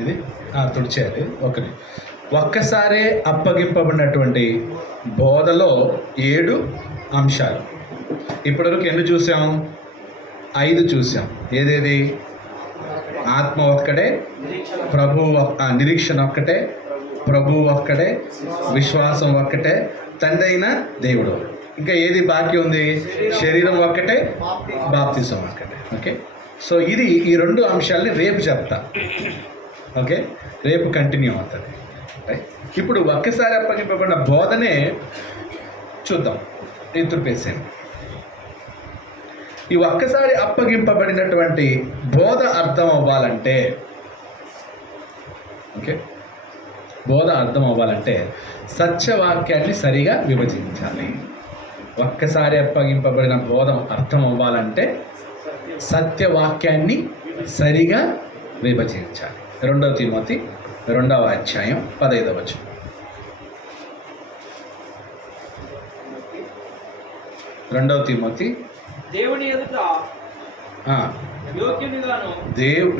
ఇది తుడిచేయాలి. ఒకటి ఒక్కసారే అప్పగింపబడినటువంటి బోధలో 7 అంశాలు. ఇప్పటివరకు ఎన్ని చూసాం? 5 చూసాం. ఏదేది? ఆత్మ ఒక్కడే, ప్రభు నిరీక్షణ ఒక్కటే, ప్రభు ఒక్కడే, విశ్వాసం ఒక్కటే, తండ్రి అయిన దేవుడు. ఇంకా ఏది బాకీ ఉంది? శరీరం ఒక్కటే, బాప్తిసం ఒక్కటే. ఓకే, సో ఇది ఈ 2 అంశాలని రేపు చెప్తా. ఓకే, రేపు కంటిన్యూ అవుతుంది. ఇప్పుడు ఒక్కసారి అప్పగింపబడిన బోధనే చూద్దాం. తుడిపేసాను. ఈ ఒక్కసారి అప్పగింపబడినటువంటి బోధ అర్థం అవ్వాలంటే, ఓకే, బోధ అర్థం అవ్వాలంటే సత్యవాక్యాన్ని సరిగా విభజించాలి. ఒక్కసారి అప్పగింపబడిన బోధ అర్థం అవ్వాలంటే సత్యవాక్యాన్ని సరిగా విభజించాలి. 2 తిమోతి 2వ అధ్యాయం 15వ వచనం. 2 తిమోతి దేవుని ఎదుట యోగ్యునిగాను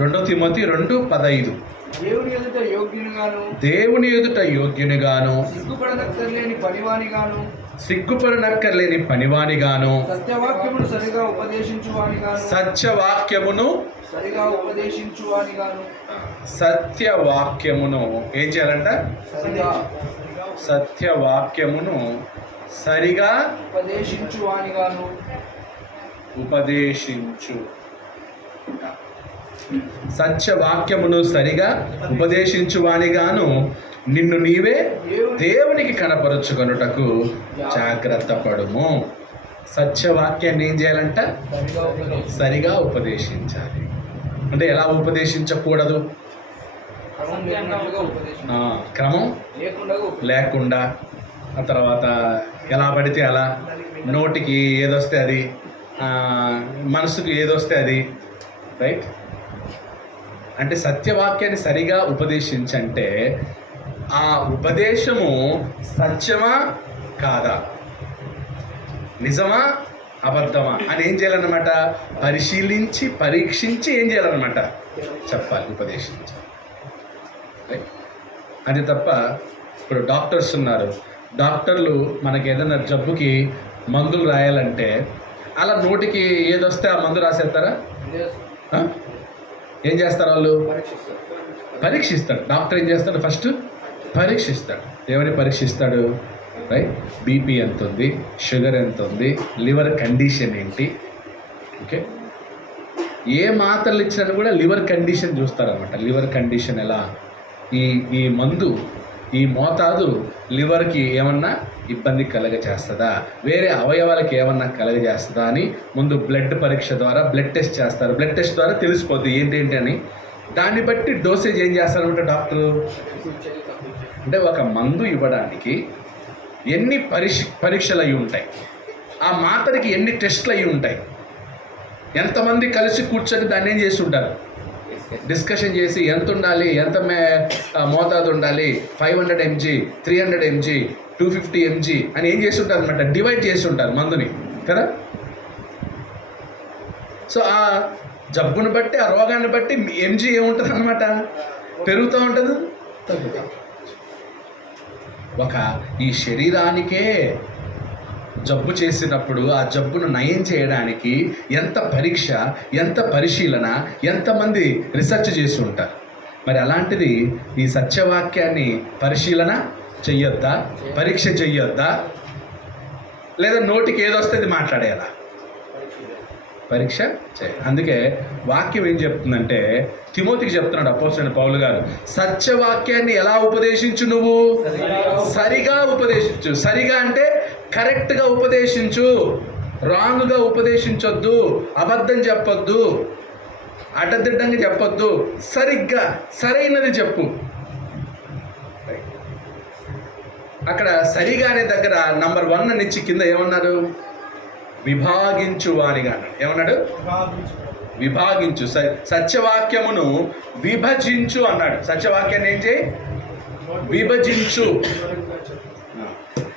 2 తిమోతి 2:15 దేవుని ఎదుట యోగ్యునిగాను, దేవుని ఎదుట యోగ్యునిగాను, సిగ్గుపడనక్కర్లేని పనివానిగాను, సత్యవాక్యమును సరిగా ఉపదేశించువానిగాను. సత్యవాక్యమును ఏం చేయాలంట? సత్యవాక్యమును సరిగా ఉపదేశించు. సత్యవాక్యమును సరిగా ఉపదేశించువానిగాను నిన్ను నీవే దేవునికి కనపరుచుకొనుటకు జాగ్రత్త పడుము. సత్యవాక్యాన్ని ఏం చేయాలంట? సరిగా ఉపదేశించాలి. అంటే ఎలా ఉపదేశించకూడదు? క్రమం లేకుండా, ఆ తర్వాత ఎలా పడితే అలా, నోటికి ఏదొస్తే అది, మనసుకు ఏదొస్తే అది. రైట్? అంటే సత్యవాక్యాన్ని సరిగా ఉపదేశించంటే ఆ ఉపదేశము సత్యమా కాదా, నిజమా అబద్ధమా అని ఏం చేయాలన్నమాట? పరిశీలించి పరీక్షించి ఏం చేయాలన్నమాట? చెప్పాలి, ఉపదేశించాలి. అది తప్ప ఇప్పుడు డాక్టర్స్ ఉన్నారు. డాక్టర్లు మనకి ఏదైనా జబ్బుకి మందులు రాయాలంటే అలా నోటికి ఏదొస్తే ఆ మందు రాసేస్తారా? ఏం చేస్తారు వాళ్ళు? పరీక్షిస్తాడు. డాక్టర్ ఏం చేస్తాడు? ఫస్ట్ పరీక్షిస్తాడు. ఏమని పరీక్షిస్తాడు? రైట్? బీపీ ఎంత ఉంది, షుగర్ ఎంత ఉంది, లివర్ కండిషన్ ఏంటి. ఓకే, ఏ మాత్రలు ఇచ్చినా కూడా లివర్ కండిషన్ చూస్తారనమాట. లివర్ కండిషన్ ఎలా, ఈ మందు ఈ మోతాదు లివర్కి ఏమన్నా ఇబ్బంది కలగజేస్తుందా, వేరే అవయవాలకి ఏమన్నా కలగజేస్తుందా అని ముందు బ్లడ్ పరీక్ష ద్వారా బ్లడ్ టెస్ట్ చేస్తారు. బ్లడ్ టెస్ట్ ద్వారా తెలిసిపోద్ది ఏంటేంటి అని. దాన్ని బట్టి డోసేజ్ ఏం చేస్తారనమాట డాక్టరు. అంటే ఒక మందు ఇవ్వడానికి ఎన్ని పరీక్షలు అయి ఉంటాయి, ఆ మాత్రకి ఎన్ని టెస్టులు అయి ఉంటాయి, ఎంతమంది కలిసి కూర్చొని దాన్ని ఏం చేసి ఉంటారు? డిస్కషన్ చేసి ఎంత ఉండాలి, ఎంత మోతాదు ఉండాలి, 500 mg, 300 mg, 250 mg అని ఏం చేసి ఉంటారు అనమాట? డివైడ్ చేసి ఉంటారు మందుని కదా. సో ఆ జబ్బుని బట్టి, ఆ రోగాన్ని బట్టి ఎంజీ ఏముంటుంది అనమాట? పెరుగుతూ ఉంటుంది, తగ్గుతూ. ఈ శరీరానికే జబ్బు చేసినప్పుడు ఆ జబ్బును నయం చేయడానికి ఎంత పరీక్ష, ఎంత పరిశీలన, ఎంతమంది రీసెర్చ్ చేసి ఉంటారు. మరి అలాంటిది ఈ సత్యవాక్యాన్ని పరిశీలన చెయ్యొద్దా? పరీక్ష చెయ్యొద్దా? లేదా నోటికి ఏదొస్తుంది మాట్లాడేయాలా? పరీక్ష చేయాలి. అందుకే వాక్యం ఏం చెప్తుందంటే, తిమోతికి చెప్తున్నాడు అపోస్తలుడైన పౌలు గారు, సత్యవాక్యాన్ని ఎలా ఉపదేశించు? నువ్వు సరిగా ఉపదేశించు. సరిగా అంటే కరెక్ట్గా ఉపదేశించు, రాంగ్గా ఉపదేశించొద్దు, అబద్ధం చెప్పొద్దు, అడ్డదిడ్డంగా చెప్పొద్దు, సరిగ్గా సరైనది చెప్పు. అక్కడ సరిగా అనే దగ్గర నంబర్ 1 అని ఇచ్చి కింద ఏమన్నారు? విభాగించు వారిగా. ఏమన్నాడు? విభాగించు. సత్యవాక్యమును విభజించు అన్నాడు. సత్యవాక్యాన్ని ఏం చేయి? విభజించు.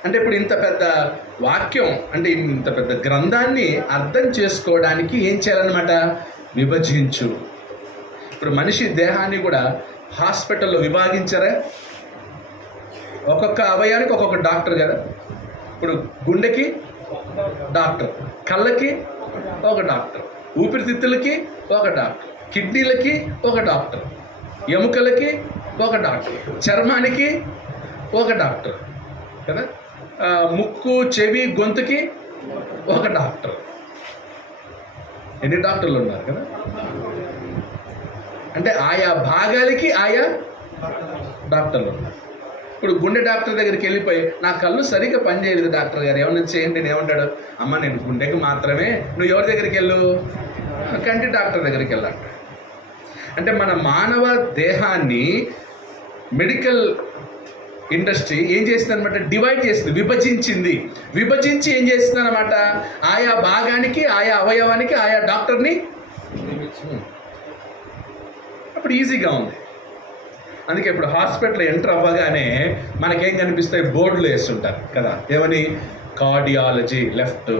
అంటే ఇప్పుడు ఇంత పెద్ద వాక్యం, అంటే ఇంత పెద్ద గ్రంథాన్ని అర్థం చేసుకోవడానికి ఏం చేయాలన్నమాట? విభజించు. ఇప్పుడు మనిషి దేహాన్ని కూడా హాస్పిటల్లో విభాగించారా? ఒక్కొక్క అవయానికి ఒక్కొక్క డాక్టర్ కదా. ఇప్పుడు గుండెకి డాక్టర్, కళ్ళకి ఒక డాక్టర్, ఊపిరితిత్తులకి ఒక డాక్టర్, కిడ్నీలకి ఒక డాక్టర్, ఎముకలకి ఒక డాక్టర్, చర్మానికి ఒక డాక్టర్ కదా, ముక్కు చెవి గొంతుకి ఒక డాక్టర్. ఎన్ని డాక్టర్లు ఉన్నారు కదా. అంటే ఆయా భాగాలకి ఆయా డాక్టర్లు ఉన్నారు. ఇప్పుడు గుండె డాక్టర్ దగ్గరికి వెళ్ళిపోయి నా కళ్ళు సరిగ్గా పనిచేయలేదు డాక్టర్ గారు, ఏమన్నా చేయండి, నేను ఏమంటాడు, అమ్మ నేను గుండెకి మాత్రమే, నువ్వు ఎవరి దగ్గరికి వెళ్ళు, కంటి డాక్టర్ దగ్గరికి వెళ్ళంట. అంటే మన మానవ దేహాన్ని మెడికల్ ఇండస్ట్రీ ఏం చేస్తుంది అనమాట, డివైడ్ చేస్తుంది, విభజించి ఏం చేస్తుంది అనమాట, ఆయా భాగానికి ఆయా అవయవానికి ఆయా డాక్టర్ని. అప్పుడు ఈజీగా ఉంది. అందుకే ఇప్పుడు హాస్పిటల్ ఎంటర్ అవ్వగానే మనకేం కనిపిస్తాయి, బోర్డులు వేస్తుంటారు కదా, ఏమని, కార్డియాలజీ లెఫ్ట్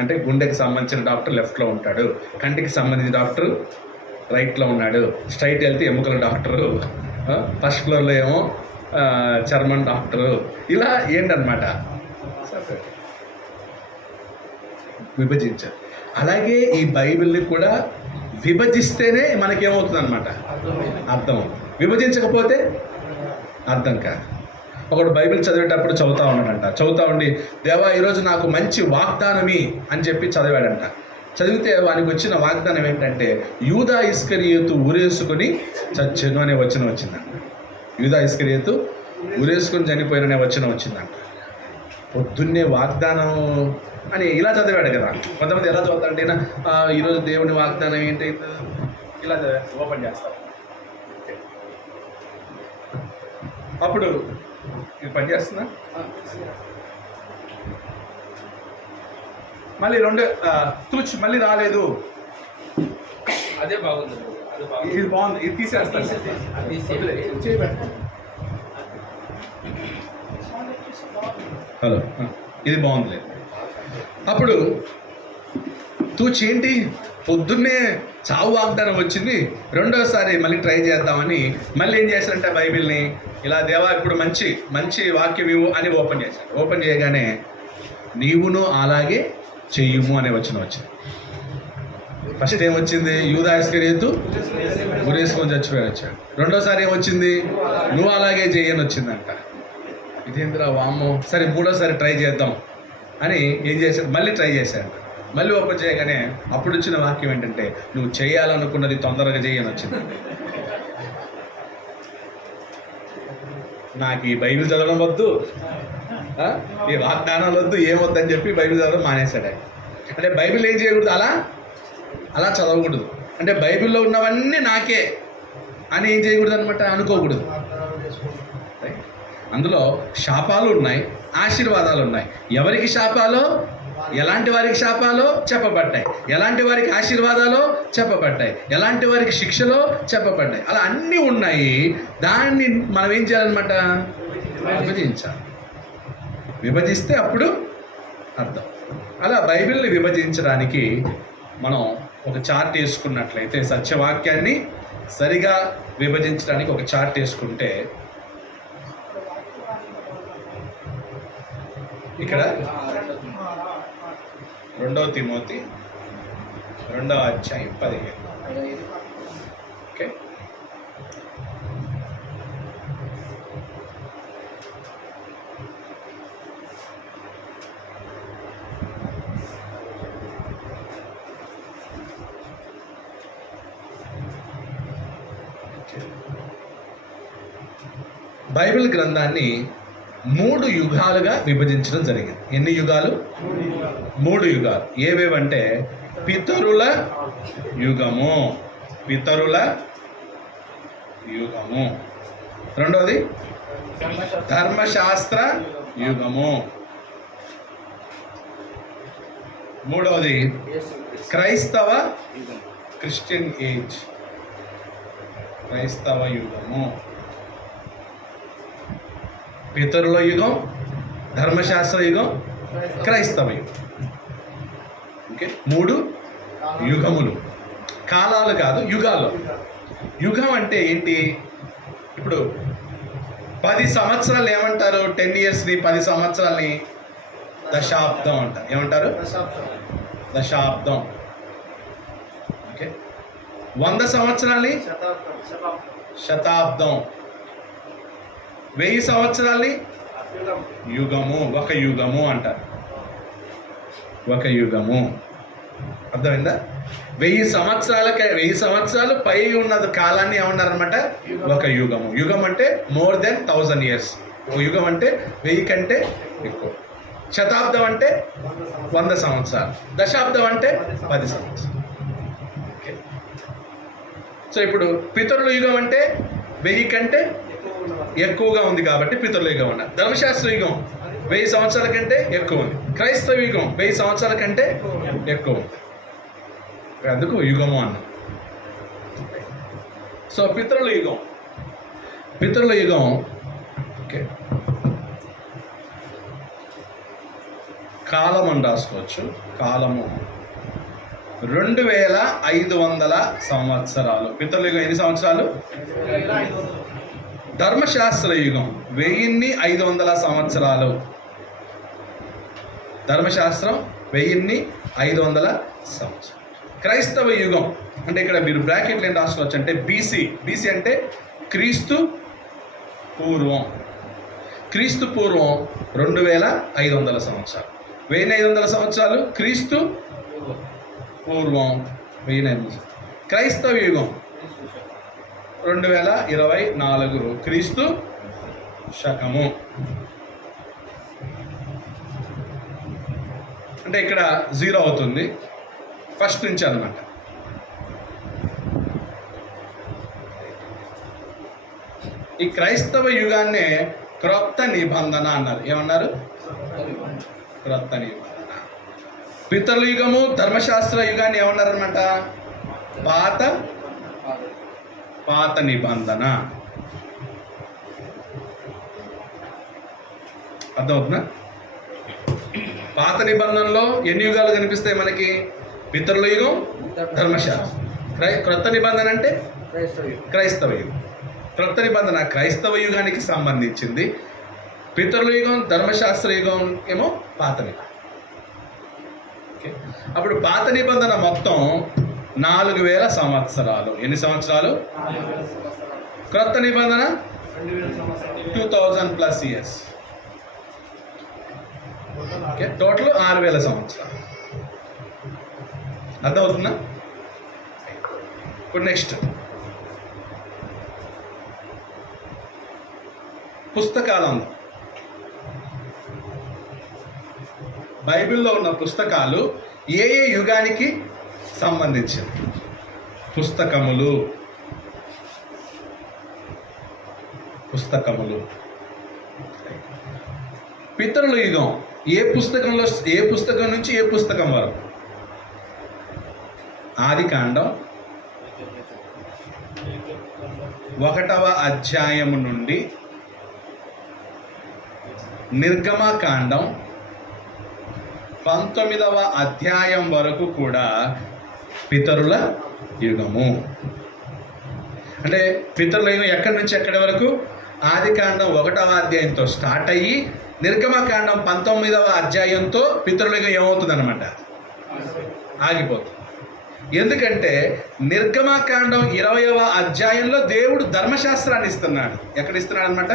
అంటే గుండెకి సంబంధించిన డాక్టర్ లెఫ్ట్లో ఉంటాడు, కంటికి సంబంధించిన డాక్టర్ రైట్లో ఉన్నాడు, స్ట్రైట్ వెళ్తే ఎముకల డాక్టరు, ఫస్ట్ ఫ్లోర్లో ఏమో చర్మం డాక్టరు, ఇలా ఏంటనమాట విభజించారు. అలాగే ఈ బైబిల్ని కూడా విభజిస్తేనే మనకేమవుతుంది అనమాట, అర్థం. విభజించకపోతే అర్థం కాదు. ఒకడు బైబిల్ చదివేటప్పుడు చదువుతా ఉండి దేవా ఈరోజు నాకు మంచి వాగ్దానమి అని చెప్పి చదివాడంట. చదివితే వానికి వచ్చిన వాగ్దానం ఏంటంటే యూదా ఇస్కరియోతు ఊరేసుకొని చచ్చెను అనే వచనం వచ్చిందంట. యూదా ఇస్కరియోతు ఊరేసుకొని చనిపోయిననే వచనం వచ్చిందంట. పొద్దున్నే వాగ్దానం అని ఇలా చదివాడు కదా. కొంతమంది ఎలా చదువుతారంటే ఈరోజు దేవుని వాగ్దానం ఏంటి, ఇలా ఓపెన్ చేస్తారు. అప్పుడు ఇది పనిచేస్తుందా? మళ్ళీ తూచి మళ్ళీ రాలేదు, అదే బాగుంది, ఇది బాగుంది, ఇది తీసేస్తాను. హలో, ఇది బాగుంది. అప్పుడు తూచి ఏంటి, పొద్దున్నే చావు వాగ్దానం వచ్చింది, రెండోసారి మళ్ళీ ట్రై చేద్దామని మళ్ళీ ఏం చేశారంటే బైబిల్ని ఇలా దేవా ఇప్పుడు మంచి వాక్యం ఇవ్వు అని ఓపెన్ చేశాడు. ఓపెన్ చేయగానే నీవును అలాగే చెయ్యుము అనే వచనం వచ్చింది. ఫస్ట్ ఏమొచ్చింది, యూదా ఇస్కరియోతు ఊరేసుకొని చచ్చిపోయి వచ్చాడు. రెండోసారి ఏమొచ్చింది, నువ్వు అలాగే చెయ్యని వచ్చిందంట. ఇదేంద్రా వామ్మో, సరే మూడోసారి ట్రై చేద్దాం అని ఏం చేశాడు, మళ్ళీ ట్రై చేశాడు. మళ్ళీ ఓపెన్ చేయగానే అప్పుడు వచ్చిన వాక్యం ఏంటంటే నువ్వు చేయాలనుకున్నది తొందరగా చేయని వచ్చింది. నాకు ఈ బైబిల్ చదవడం వద్దు, ఈ వాగ్దానాలు వద్దు, ఏమొద్దని చెప్పి బైబిల్ చదవడం మానేశాడు. అంటే బైబిల్ ఏం చేయకూడదు, అలా చదవకూడదు. అంటే బైబిల్లో ఉన్నవన్నీ నాకే అని ఏం చేయకూడదు అనమాట, అనుకోకూడదు. అందులో శాపాలు ఉన్నాయి, ఆశీర్వాదాలు ఉన్నాయి. ఎవరికి శాపాలో, ఎలాంటి వారికి శాపాలో చెప్పబడ్డాయి, ఎలాంటి వారికి ఆశీర్వాదాలు చెప్పబడ్డాయి, ఎలాంటి వారికి శిక్షలో చెప్పబడ్డాయి. అలా అన్నీ ఉన్నాయి. దాన్ని మనం ఏం చేయాలన్నమాట, విభజించాలి. విభజిస్తే అప్పుడు అర్థం. అలా బైబిల్ని విభజించడానికి మనం ఒక చార్ట్ వేసుకున్నట్లయితే, సత్యవాక్యాన్ని సరిగా విభజించడానికి ఒక చార్ట్ వేసుకుంటే ఇక్కడ 2 తిమోతి 2వ అధ్యాయం 15. ఓకే, బైబిల్ గ్రంథాన్ని 3 యుగాలుగా విభజించడం జరిగింది. ఎన్ని యుగాలు? 3 యుగాలు. ఏవేవంటే పితరుల యుగము, రెండవది ధర్మశాస్త్ర యుగము, మూడవది క్రిస్టియన్ ఏజ్, క్రైస్తవ యుగము. పితరుల యుగం, ధర్మశాస్త్ర యుగం, క్రైస్తవ యుగం. ఓకే, 3 యుగములు. కాలాలు కాదు, యుగాలు. యుగం అంటే ఏంటి? ఇప్పుడు 10 సంవత్సరాలు ఏమంటారు? 10 ఇయర్స్ని, 10 సంవత్సరాలని దశాబ్దం అంటారు. ఏమంటారు? దశాబ్దం. ఓకే. 100 సంవత్సరాల్ని శతాబ్దం. 1000 సంవత్సరాల్ని యుగము, ఒక యుగము అంటారు. ఒక యుగము. అర్థమైందా? 1000 సంవత్సరాలు పై ఉన్నది కాలాన్ని ఏమన్నారనమాట? ఒక యుగము. యుగం అంటే మోర్ దెన్ 1000 ఇయర్స్. యుగం అంటే 1000 కంటే ఎక్కువ. శతాబ్దం అంటే 100 సంవత్సరాలు. దశాబ్దం అంటే 10 సంవత్సరాలు. సో ఇప్పుడు పితరుల యుగం అంటే 1000 కంటే ఎక్కువగా ఉంది కాబట్టి పితరుల యుగం అన్నారు. ధర్మశాస్త్ర యుగం 1000 సంవత్సరాల కంటే ఎక్కువ ఉంది. క్రైస్తవ యుగం 1000 సంవత్సరాల కంటే ఎక్కువ ఉంది. అందుకు యుగము అన్న. సో పితరుల యుగం ఓకే, కాలం అని రాసుకోవచ్చు. కాలము 2500 సంవత్సరాలు. పితరుల యుగం ఎన్ని సంవత్సరాలు? ధర్మశాస్త్ర యుగం 1500 సంవత్సరాలు. ధర్మశాస్త్రం 1500 సంవత్సరాలు. క్రైస్తవ యుగం అంటే ఇక్కడ మీరు బ్రాకెట్లు ఏం రాసుకోవచ్చు అంటే బీసీ అంటే క్రీస్తు పూర్వం. క్రీస్తు పూర్వం 2500 సంవత్సరాలు. 1500 సంవత్సరాలు క్రీస్తు పూర్వం 1500. క్రైస్తవ యుగం 2024 క్రీస్తు శకము. అంటే ఇక్కడ 0 అవుతుంది ఫస్ట్ నుంచి అన్నమాట. ఈ క్రైస్తవ యుగాన్నే క్రొత్త నిబంధన అన్నారు. ఏమన్నారు? క్రొత్త నిబంధన. పితరుల యుగము, ధర్మశాస్త్ర యుగాన్ని ఏమన్నారనమాట? పాత నిబంధన. అర్థమవుతుందా? పాత నిబంధనలో ఎన్ని యుగాలు కనిపిస్తాయి మనకి? పితరుల యుగం, ధర్మశాస్త్రం. క్రొత్త నిబంధన అంటే క్రైస్తవ యుగం. క్రొత్త నిబంధన క్రైస్తవ యుగానికి సంబంధించింది. పితరుల యుగం, ధర్మశాస్త్ర యుగం ఏమో పాత నిబంధన. ఓకే. అప్పుడు పాత నిబంధన మొత్తం 4000 సంవత్సరాలు. ఎన్ని సంవత్సరాలు? క్రొత్త నిబంధన 2000+ ఇయర్స్. ఓకే. టోటల్ 6000 సంవత్సరాలు. అర్థమవుతుందా? ఇప్పుడు నెక్స్ట్ పుస్తకాలు. బైబిల్లో ఉన్న పుస్తకాలు ఏ యుగానికి సంబంధించింది? పుస్తకములు పితరుల యుగం ఏ పుస్తకం నుంచి ఏ పుస్తకం వరకు? ఆదికాండం 1వ అధ్యాయము నుండి నిర్గమకాండం 19వ అధ్యాయం వరకు కూడా పితరుల యుగము. అంటే పితరుల యుగం ఎక్కడి నుంచి ఎక్కడి వరకు? ఆదికాండం 1వ అధ్యాయంతో స్టార్ట్ అయ్యి నిర్గమకాండం 19వ అధ్యాయంతో పితరుల యుగం ఏమవుతుంది అనమాట? ఆగిపోతుంది. ఎందుకంటే నిర్గమకాండం 20వ అధ్యాయంలో దేవుడు ధర్మశాస్త్రాన్ని ఇస్తున్నాడు. ఎక్కడ ఇస్తున్నాడు అనమాట?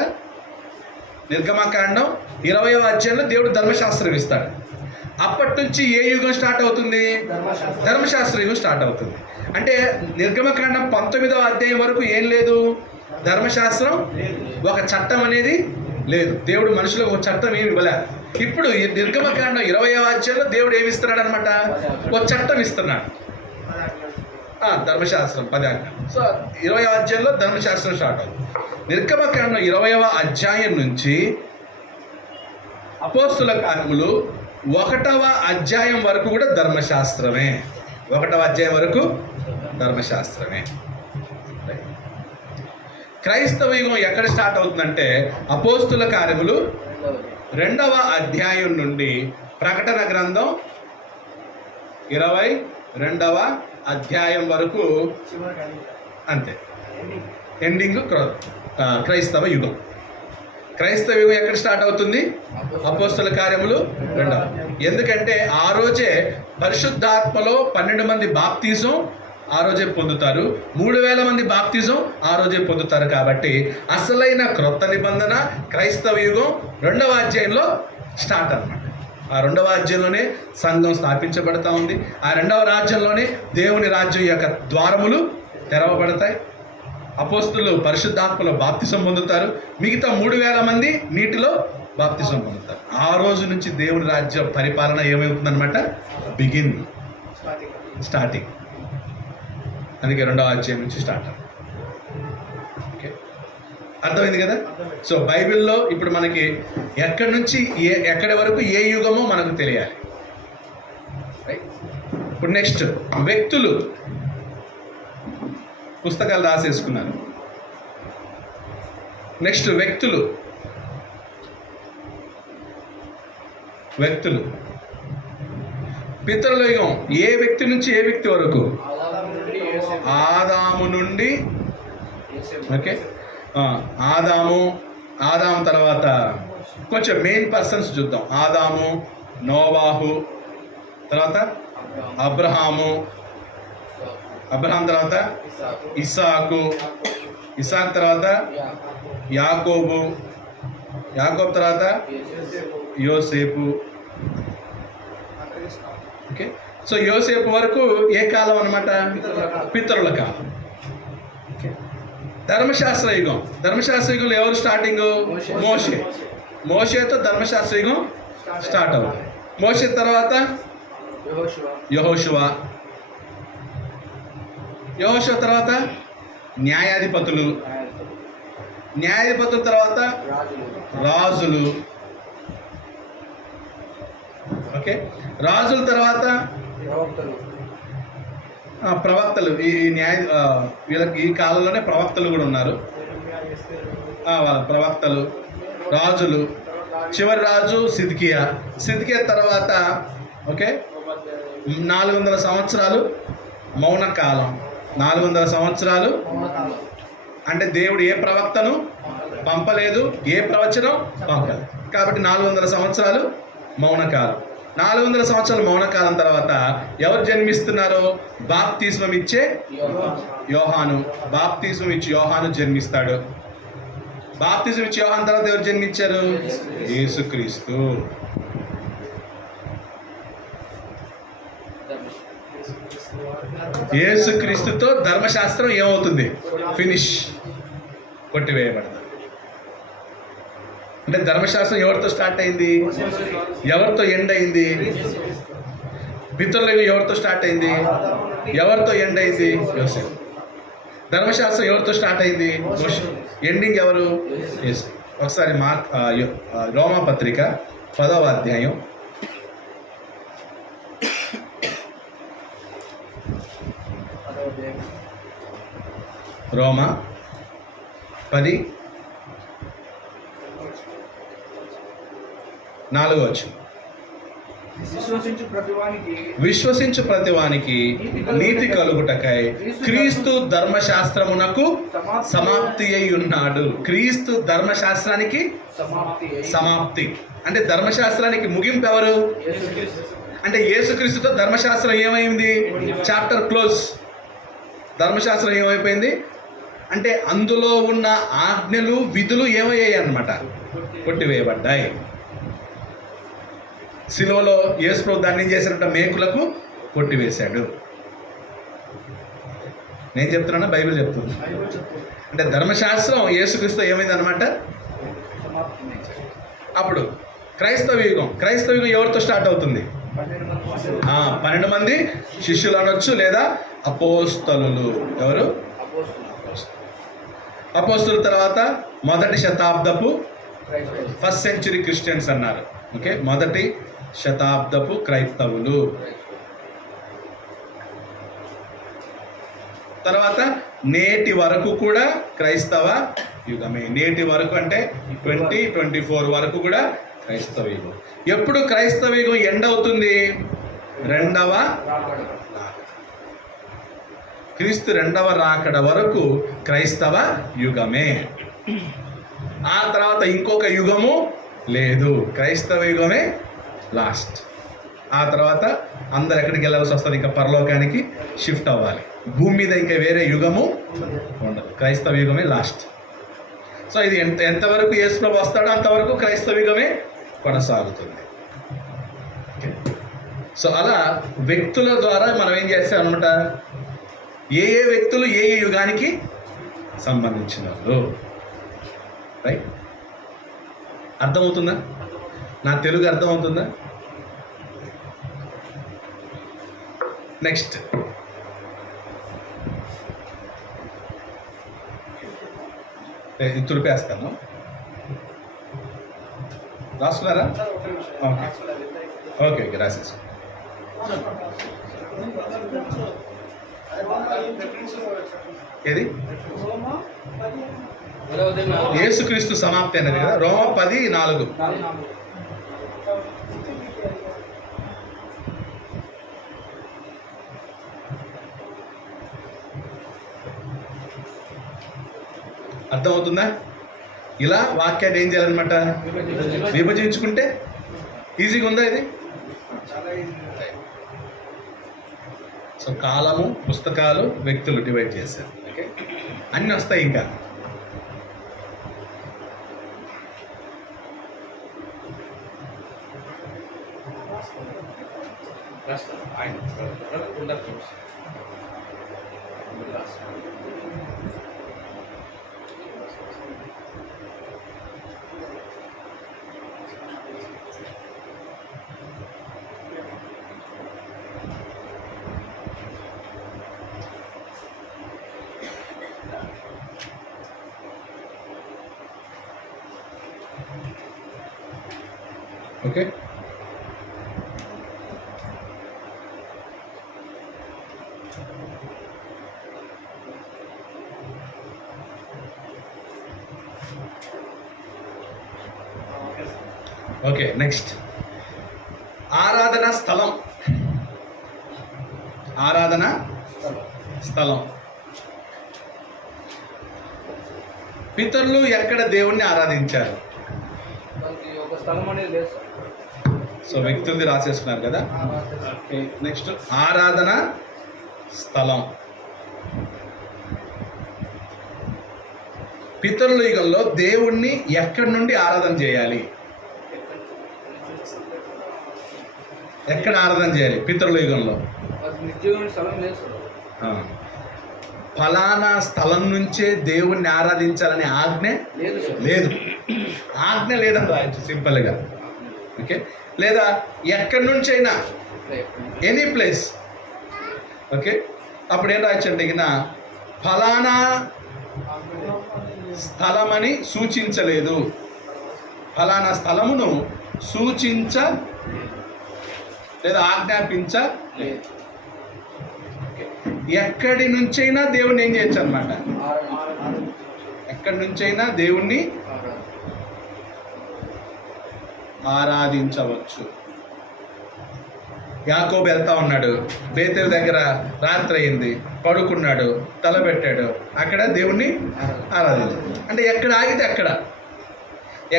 నిర్గమకాండం 20వ అధ్యాయంలో దేవుడు ధర్మశాస్త్రం ఇస్తాడు. అప్పటి నుంచి ఏ యుగం స్టార్ట్ అవుతుంది? ధర్మశాస్త్ర యుగం స్టార్ట్ అవుతుంది. అంటే నిర్గమకాండం 19వ అధ్యాయం వరకు ఏం లేదు? ధర్మశాస్త్రం, ఒక చట్టం అనేది లేదు. దేవుడు మనుషులకు ఒక చట్టం ఏమి ఇవ్వలేదు. ఇప్పుడు ఈ నిర్గమకాండం 20వ అధ్యాయంలో దేవుడు ఏమి ఇస్తున్నాడు అనమాట? ఒక చట్టం ఇస్తున్నాడు. ధర్మశాస్త్రం 10 ఆజ్ఞలు. సో 20వ అధ్యాయంలో ధర్మశాస్త్రం స్టార్ట్ అవుతుంది. నిర్గమకాండం 20వ అధ్యాయం నుంచి అపోస్తుల కార్యములు 1వ అధ్యాయం వరకు కూడా ధర్మశాస్త్రమే. 1వ అధ్యాయం వరకు ధర్మశాస్త్రమే. క్రైస్తవ యుగం ఎక్కడ స్టార్ట్ అవుతుందంటే అపోస్తుల కార్యములు 2వ అధ్యాయం నుండి ప్రకటన గ్రంథం 22వ అధ్యాయం వరకు. అంతే. ఎండింగ్ క్రైస్తవ యుగం. క్రైస్తవ యుగం ఎక్కడ స్టార్ట్ అవుతుంది? అపోస్తల కార్యములు 2. ఎందుకంటే ఆ రోజే పరిశుద్ధాత్మలో 12 మంది బాప్తిజం ఆ రోజే పొందుతారు, 3000 మంది బాప్తిజం ఆ రోజే పొందుతారు. కాబట్టి అసలైన క్రొత్త నిబంధన క్రైస్తవ యుగం 2వ అధ్యాయంలో స్టార్ట్ అన్నమాట. ఆ 2వ అధ్యాయంలోనే సంఘం స్థాపించబడతా ఉంది. ఆ 2వ రాజ్యంలోనే దేవుని రాజ్యం యొక్క ద్వారములు తెరవబడతాయి. అపోస్తులు పరిశుద్ధాత్మలో బాప్తిసం పొందుతారు, మిగతా 3000 మంది నీటిలో బాప్తిసం పొందుతారు. ఆ రోజు నుంచి దేవుని రాజ్య పరిపాలన ఏమవుతుందన్నమాట? Begin, starting. అందుకే 2వ అధ్యాయం నుంచి స్టార్ట్. ఓకే, అర్థమైంది కదా? సో బైబిల్లో ఇప్పుడు మనకి ఎక్కడి నుంచి ఎక్కడి వరకు ఏ యుగమో మనకు తెలియాలి. ఇప్పుడు నెక్స్ట్ వ్యక్తులు పుస్తకాలు రాసేసుకున్నారు. నెక్స్ట్ వ్యక్తులు పితరుల యుగం ఏ వ్యక్తి నుంచి ఏ వ్యక్తి వరకు? ఆదాము నుండి. ఓకే, ఆదాము తర్వాత కొంచెం మెయిన్ పర్సన్స్ చూద్దాం. ఆదాము, నోవాహు, తర్వాత అబ్రహాము తర్వాత ఇస్సాకు తర్వాత యాకోబు తర్వాత యోసేపు. ఓకే, సో యోసేపు వరకు ఏ కాలం అన్నమాట? పితరుల కాలం. ధర్మశాస్త్ర యుగం ధర్మశాస్త్ర యుగంలో ఎవరు స్టార్టింగ్? మోషేతో ధర్మశాస్త్ర యుగం స్టార్ట్ అవుతుంది. మోషే తర్వాత యెహోషువ తర్వాత న్యాయాధిపతులు తర్వాత రాజులు. ఓకే, రాజుల తర్వాత ప్రవక్తలు. ఈ వీళ్ళకి ఈ కాలంలోనే ప్రవక్తలు కూడా ఉన్నారు. వాళ్ళ ప్రవక్తలు, రాజులు. చివరి రాజు సిద్కియా తర్వాత ఓకే 400 సంవత్సరాలు మౌన కాలం. 400 సంవత్సరాలు అంటే దేవుడు ఏ ప్రవక్తను పంపలేదు, ఏ ప్రవచనం పంపలేదు. కాబట్టి 400 సంవత్సరాలు మౌనకాలం. 400 సంవత్సరాలు మౌనకాలం తర్వాత ఎవరు జన్మిస్తున్నారు? బాప్తిస్మం ఇచ్చే యోహాను. బాప్తిస్మం ఇచ్చి యోహాను జన్మిస్తాడు. బాప్తిస్మం ఇచ్చి యోహాను తర్వాత ఎవరు జన్మించారు? యేసుక్రీస్తు. యేసుక్రీస్తుతో ధర్మశాస్త్రం ఏమవుతుంది? ఫినిష్, కొట్టివేయబడదు. అంటే ధర్మశాస్త్రం ఎవరితో స్టార్ట్ అయింది? ఎవరితో ఎండ్ అయింది? పితరుల ఎవరితో స్టార్ట్ అయింది? ఎవరితో ఎండ్ అయింది? యోసేపు. ధర్మశాస్త్రం ఎవరితో స్టార్ట్ అయింది? ఎండింగ్ ఎవరు? యేసు. ఒకసారి రోమా పత్రిక 10వ అధ్యాయం రోమా 10:4 విశ్వసించు ప్రతివానికి నీతి కలుగుటకై క్రీస్తు ధర్మశాస్త్రమునకు సమాప్తి అయి ఉన్నాడు. క్రీస్తు ధర్మశాస్త్రానికి సమాప్తి అంటే ధర్మశాస్త్రానికి ముగింపు ఎవరు? అంటే యేసుక్రీస్తుతో ధర్మశాస్త్రం ఏమైంది? Chapter close. ధర్మశాస్త్రం ఏమైపోయింది అంటే అందులో ఉన్న ఆజ్ఞలు, విధులు ఏమయ్యాయి అన్నమాట? కొట్టివేయబడ్డాయి. శిలువలో యేసు ప్రభు దాన్ని ఏం చేశారంట? మేకులకు కొట్టివేశాడు. నేను చెప్తున్నానా బైబిల్ చెప్తున్నా? అంటే ధర్మశాస్త్రం యేసుక్రీస్తు ఏమైంది అనమాట? అప్పుడు క్రైస్తవ యుగం ఎవరితో స్టార్ట్ అవుతుంది? 12 మంది శిష్యులు అనొచ్చు, లేదా అపోస్తలులు. ఎవరు? అపోస్తలుల తర్వాత మొదటి శతాబ్దపు ఫస్ట్ సెంచురీ క్రిస్టియన్స్ అన్నారు. ఓకే, మొదటి శతాబ్దపు క్రైస్తవులు. తర్వాత నేటి వరకు కూడా క్రైస్తవ యుగమే. నేటి వరకు అంటే 2024 వరకు కూడా క్రైస్తవ యుగం. ఎప్పుడు క్రైస్తవ యుగం ఎండ్ అవుతుంది? 2వ క్రీస్తు రెండవ రాకడ వరకు క్రైస్తవ యుగమే. ఆ తర్వాత ఇంకొక యుగము లేదు, క్రైస్తవ యుగమే లాస్ట్. ఆ తర్వాత అందరు ఎక్కడికి వెళ్ళాల్సి వస్తుంది? ఇంకా పరలోకానికి షిఫ్ట్ అవ్వాలి. భూమి మీద ఇంకా వేరే యుగము ఉండదు, క్రైస్తవ యుగమే లాస్ట్. సో ఇది ఎంతవరకు యేసు ప్రభు వస్తాడో అంతవరకు క్రైస్తవ యుగమే కొనసాగుతుంది. సో అలా వ్యక్తుల ద్వారా మనం ఏం చేస్తాం అనమాట, ఏ వ్యక్తులు ఏ యుగానికి సంబంధించిన వాళ్ళు. రైట్? అర్థమవుతుందా? నా తెలుగు అర్థమవుతుందా? నెక్స్ట్ తుడిపేస్తాను. రాస్తున్నారా? ఓకే ఓకే రాసేసి. ఏది? యేసుక్రీస్తు సమాప్తి అనేది కదా, రోమా 10:4. అర్థమవుతుందా? ఇలా వాక్యాన్ని ఏం చేయాలన్నమాట, విభజించుకుంటే ఈజీగా ఉందా ఇది? సో కాలము, పుస్తకాలు, వ్యక్తులు డివైడ్ చేశారు. ఓకే, అన్నీ వస్తాయి. ఇంకా ఓకే, ఓకే. నెక్స్ట్ ఆరాధనా స్థలం. ఆరాధనా స్థలం. పితరులు ఎక్కడ దేవుణ్ణి ఆరాధించారు? ఒక స్థలం అనేది లేదు. సో వ్యక్తులది రాసేసుకున్నారు కదా. ఓకే, నెక్స్ట్ ఆరాధన స్థలం. పితరుల యుగంలో దేవుణ్ణి ఎక్కడి నుండి ఆరాధన చేయాలి? ఎక్కడ ఆరాధన చేయాలి పితరుల యుగంలో? స్థలం లేదు. ఫలానా స్థలం నుంచే దేవుణ్ణి ఆరాధించాలనే ఆజ్ఞ లేదు. ఆజ్ఞ లేదని రాయొచ్చు సింపుల్గా. ఓకే, లేదా ఎక్కడి నుంచైనా, ఎనీ ప్లేస్. ఓకే, అప్పుడు ఏం రాయొచ్చండి, ఇక ఫలానా స్థలమని సూచించలేదు, ఫలానా స్థలమును సూచించ లేదా ఆజ్ఞాపించలేదు. ఎక్కడి నుంచైనా దేవుణ్ణి ఏం చేయొచ్చు అనమాట, ఎక్కడి నుంచైనా దేవుణ్ణి ఆరాధించవచ్చు. యాకోబు వెళ్తా ఉన్నాడు, బేతేలు దగ్గర రాత్రి అయింది, పడుకున్నాడు, తలపెట్టాడు, అక్కడ దేవుణ్ణి ఆరాధించాడు. అంటే ఎక్కడ ఆగితే అక్కడ,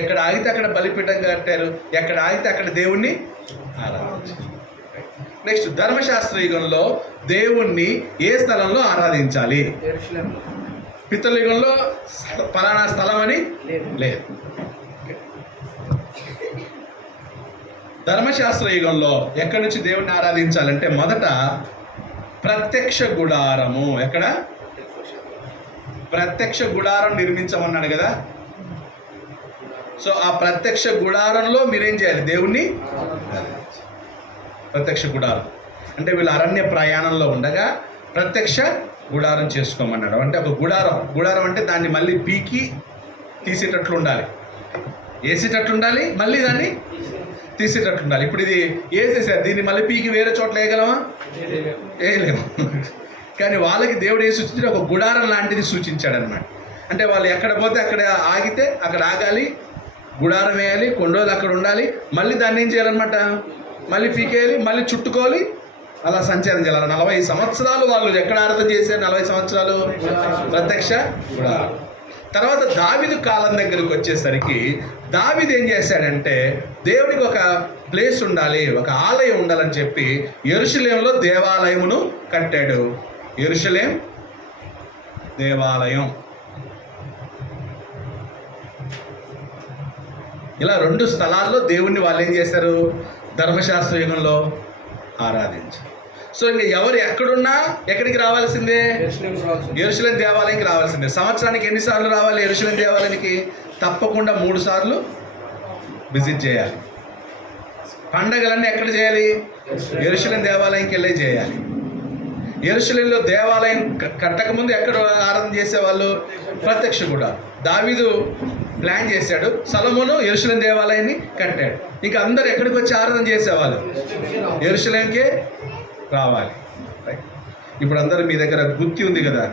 ఎక్కడ ఆగితే అక్కడ బలిపీఠం కట్టారు, ఎక్కడ ఆగితే అక్కడ దేవుణ్ణి ఆరాధించారు. నెక్స్ట్ ధర్మశాస్త్ర యుగంలో దేవుణ్ణి ఏ స్థలంలో ఆరాధించాలి? పితరుల యుగంలో ఫలానా స్థలం అని లేదు. ధర్మశాస్త్ర యుగంలో ఎక్కడి నుంచి దేవుణ్ణి ఆరాధించాలంటే మొదట ప్రత్యక్ష గుడారము. ఎక్కడ? ప్రత్యక్ష గుడారం నిర్మించమన్నాడు కదా. సో ఆ ప్రత్యక్ష గుడారంలో మీరేం చేయాలి? దేవుణ్ణి ప్రత్యక్ష గుడారం అంటే వీళ్ళు అరణ్య ప్రయాణంలో ఉండగా ప్రత్యక్ష గుడారం చేసుకోమన్నాడు. అంటే ఒక గుడారం అంటే దాన్ని మళ్ళీ పీకి తీసేటట్లు ఉండాలి, వేసేటట్లు ఉండాలి, మళ్ళీ దాన్ని తీసేటట్లు ఉండాలి. ఇప్పుడు ఇది వేసేసారు, దీన్ని మళ్ళీ పీకి వేరే చోట్ల వేయగలమా? వేయలేము. కానీ వాళ్ళకి దేవుడు ఏం సూచించాడు? ఒక గుడారం లాంటిది సూచించాడు అనమాట. అంటే వాళ్ళు ఎక్కడ పోతే అక్కడ ఆగితే అక్కడ ఆగాలి, గుడారం వేయాలి, కొన్ని రోజులు అక్కడ ఉండాలి, మళ్ళీ దాన్ని ఏం చేయాలన్నమాట, మళ్ళీ పీకేయాలి, మళ్ళీ చుట్టుకోవాలి, అలా సంచారం చేయాలి. 40 సంవత్సరాలు వాళ్ళు ఎక్కడ ఆరాధన చేశారు? 40 సంవత్సరాలు ప్రత్యక్ష గుడారం. తర్వాత దావీదు కాలం దగ్గరికి వచ్చేసరికి దావీదు ఏం చేశాడంటే, దేవుడికి ఒక ప్లేస్ ఉండాలి, ఒక ఆలయం ఉండాలని చెప్పి యెరూషలేములో దేవాలయమును కట్టాడు. యెరూషలేం దేవాలయం. ఇలా 2 స్థలాల్లో దేవుణ్ణి వాళ్ళు ఏం చేశారు? ధర్మశాస్త్ర యుగంలో ఆరాధించారు. సో ఇంక ఎవరు ఎక్కడున్నా ఎక్కడికి రావాల్సిందే? యెరూషలేం దేవాలయానికి రావాల్సిందే. సంవత్సరానికి ఎన్నిసార్లు రావాలి యెరూషలేం దేవాలయానికి? తప్పకుండా 3 సార్లు విజిట్ చేయాలి. పండగలన్నీ ఎక్కడ చేయాలి? యెరూషలేం దేవాలయంకి వెళ్ళే చేయాలి. యెరూషలేంలో దేవాలయం కట్టకముందు ఎక్కడ ఆరాధన చేసేవాళ్ళు? ప్రత్యక్ష గుడారం. దావీదు ప్లాన్ చేశాడు, సొలొమోను యెరూషలేం దేవాలయాన్ని కట్టాడు. ఇంకా అందరు ఎక్కడికి వచ్చి ఆరాధన చేసేవాళ్ళు? యెరూషలేంకే రావాలి. ఇప్పుడు అందరూ మీ దగ్గర గుత్తి ఉంది కదా,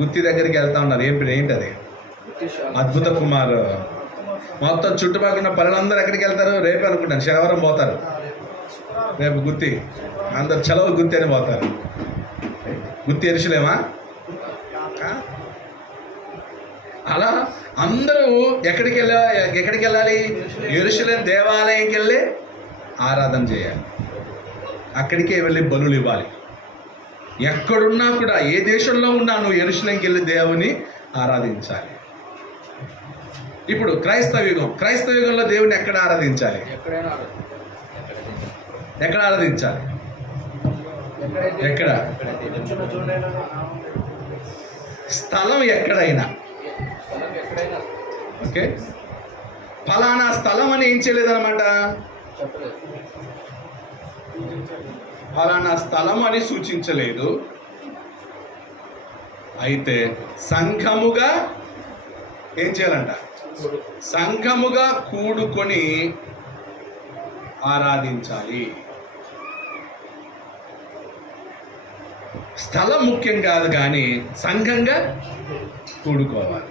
గుత్తి దగ్గరికి వెళ్తా ఉన్నారు. ఏంటి అది? అద్భుత కుమార్. మొత్తం చుట్టుపక్కల ఉన్న పనులందరూ ఎక్కడికి వెళ్తారు? రేపే అనుకుంటాను, శనివారం పోతారు. రేపు గుత్తి, అందరు చలవ గుత్తి అని పోతారు. గుత్తి యెరూషలేమా? అలా అందరూ ఎక్కడికి వెళ్ళాలి? యెరూషలేం దేవాలయంకి వెళ్ళి ఆరాధన చేయాలి. అక్కడికే వెళ్ళి బలులు ఇవ్వాలి. ఎక్కడున్నా కూడా, ఏ దేశంలో ఉన్నా నువ్వు యెరూషలేంకి వెళ్ళి దేవుని ఆరాధించాలి. ఇప్పుడు క్రైస్తవ యుగంలో దేవుని ఎక్కడ ఆరాధించాలి? ఎక్కడ ఆరాధించాలి? ఎక్కడ? స్థలం ఎక్కడైనా. ఓకే, ఫలానా స్థలం అని ఏం చేయలేదన్నమాట. ఫలానా స్థలం అని సూచించలేదు. అయితే సంఘముగా ఏం చేయాలంట? సంఘముగా కూడుకొని ఆరాధించాలి. స్థలం ముఖ్యం కాదు, కానీ సంఘంగా కూడుకోవాలి.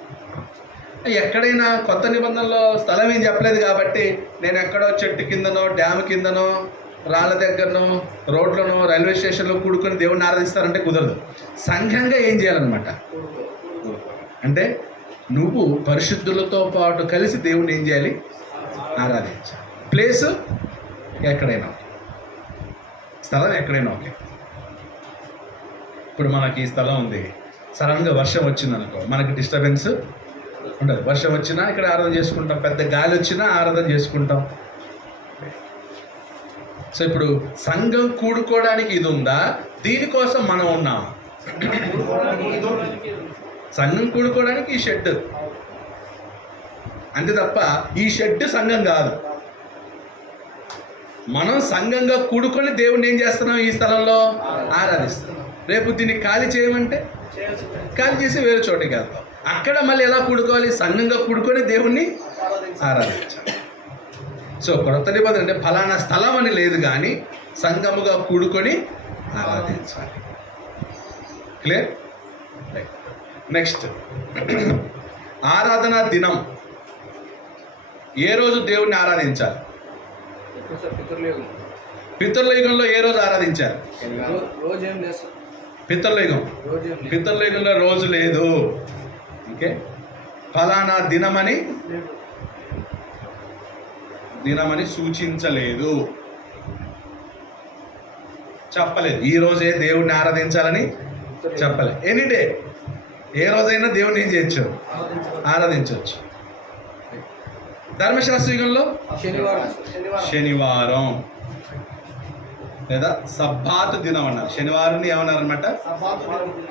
ఎక్కడైనా కొత్త నిబంధనలో స్థలం ఏం చెప్పలేదు కాబట్టి నేను ఎక్కడో చెట్టు కిందనో, డ్యామ్ కిందనో, రాళ్ళ దగ్గరనో, రోడ్లను, రైల్వే స్టేషన్లో కూడుకొని దేవుణ్ణి ఆరాధిస్తారంటే కుదరదు. సంఘంగా ఏం చేయాలన్నమాట అంటే, నువ్వు పరిశుద్ధులతో పాటు కలిసి దేవుణ్ణి ఏం చేయాలి? ఆరాధించాలి. ప్లేసు ఎక్కడైనా ఓకే, స్థలం ఎక్కడైనా ఓకే. ఇప్పుడు మనకి ఈ స్థలం ఉంది, సడన్గా వర్షం వచ్చిందనుకో, మనకి డిస్టర్బెన్స్ ఉండదు. వర్షం వచ్చినా ఇక్కడ ఆరాధన చేసుకుంటాం, పెద్ద గాలి వచ్చినా ఆరాధన చేసుకుంటాం. సో ఇప్పుడు సంఘం కూడుకోవడానికి ఇది ఉందా? దీనికోసం మనం ఉన్నాం. సంఘం కూడుకోవడానికి ఈ షెడ్ అంతే తప్ప ఈ షెడ్ సంఘం కాదు. మనం సంఘంగా కూడుకొని దేవుణ్ణి ఏం చేస్తున్నాం? ఈ స్థలంలో ఆరాధిస్తున్నాం. రేపు దీన్ని ఖాళీ చేయమంటే ఖాళీ చేసి వేరే చోటికి వెళ్తాం. అక్కడ మళ్ళీ ఎలా కూడుకోవాలి? సంఘంగా కూడుకొని దేవుణ్ణి ఆరాధించాలి. సో కొత్త నిబంధన అంటే ఫలానా స్థలం అని లేదు, కానీ సంఘముగా కూడుకొని ఆరాధించాలి. క్లియర్? నెక్స్ట్, ఆరాధనా దినం. ఏ రోజు దేవుణ్ణి ఆరాధించాలి? పితరుల యుగంలో ఏ రోజు ఆరాధించారు? పితరుల యుగంలో రోజు లేదు. ఓకే, ఫలానా దినమని సూచించలేదు, చెప్పలేదు. ఈ రోజే దేవుణ్ణి ఆరాధించాలని చెప్పలేదు. ఎనీ డే, ఏ రోజైనా దేవుణ్ణి ఏం చేయొచ్చు? ఆరాధించవచ్చు. ధర్మశాస్త్ర యుగంలో శనివారం లేదా సబ్బాత్ దినం అన్నారు. శనివారాన్ని ఏమన్నారు అనమాట?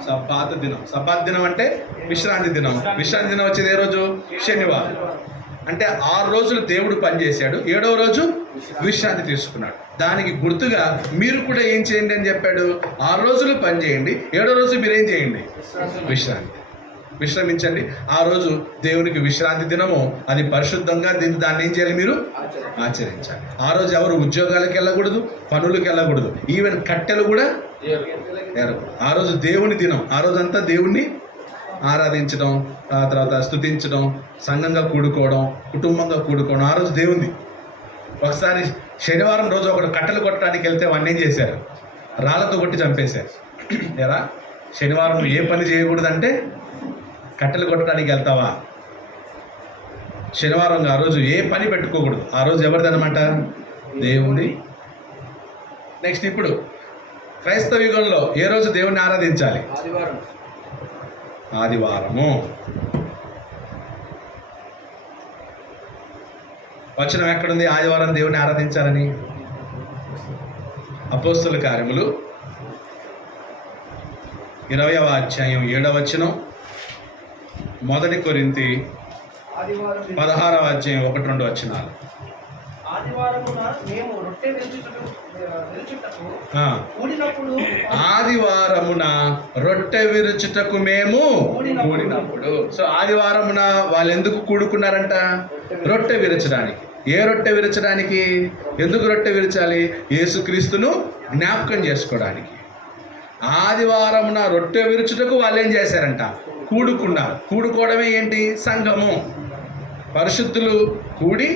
సబ్బాత్ దినం. సబ్బాత్ దినం అంటే విశ్రాంతి దినం. విశ్రాంతి దినం వచ్చేది ఏ రోజు? శనివారం. అంటే 6 రోజులు దేవుడు పనిచేశాడు, 7వ రోజు విశ్రాంతి తీసుకున్నాడు. దానికి గుర్తుగా మీరు కూడా ఏం చేయండి అని చెప్పాడు? 6 రోజులు పని చేయండి, 7వ రోజు మీరేం చేయండి? విశ్రమించండి. ఆ రోజు దేవునికి విశ్రాంతి దినము, అది పరిశుద్ధంగా దాన్ని ఏం చేయాలి? మీరు ఆచరించాలి. ఆ రోజు ఎవరు ఉద్యోగాలకు వెళ్ళకూడదు, పనులకు వెళ్ళకూడదు, ఈవెన్ కట్టెలు కూడా ఏరకూడదు. ఆ రోజు దేవుని దినం. ఆ రోజంతా దేవుణ్ణి ఆరాధించడం, ఆ తర్వాత స్తుతించడం, సంఘంగా కూడుకోవడం, కుటుంబంగా కూడుకోవడం. ఆ రోజు దేవుంది. ఒకసారి శనివారం రోజు ఒకడు కట్టెలు కొట్టడానికి వెళ్తే వాడిని ఏం చేశారు? రాళ్ళతో కొట్టి చంపేశారు. ఎలా శనివారం నువ్వు ఏ పని చేయకూడదంటే కట్టెలు కొట్టడానికి వెళ్తావా? శనివారం ఆ రోజు ఏ పని పెట్టుకోకూడదు. ఆ రోజు ఎవరిదనమాట? దేవుడి. నెక్స్ట్ ఇప్పుడు క్రైస్తవ యుగంలో ఏ రోజు దేవుణ్ణి ఆరాధించాలి? ఆదివారం. ఆదివారము. వచనం ఎక్కడుంది ఆదివారం దేవుని ఆరాధించాలని? అపోస్తుల కార్యములు 20వ అధ్యాయం 7వ వచనం, 1 కొరింథీ 16వ అధ్యాయం 1-2 వచనాలు. ఆదివారమున మేము రొట్టె విరుచుటకు కూడినప్పుడు ఆదివారమున రొట్టె విరుచుటకు మేము కూడినప్పుడు. సో ఆదివారమున వాళ్ళు ఎందుకు కూడుకున్నారంట? రొట్టె విరచడానికి. ఏ రొట్టె విరచడానికి? ఎందుకు రొట్టె విరచాలి? యేసుక్రీస్తును జ్ఞాపకం చేసుకోవడానికి. ఆదివారమున రొట్టె విరుచుటకు వాళ్ళు ఏం చేశారంట? కూడుకున్నారు. కూడుకోవడమే ఏంటి? సంఘము. పరిశుద్ధులు కూడి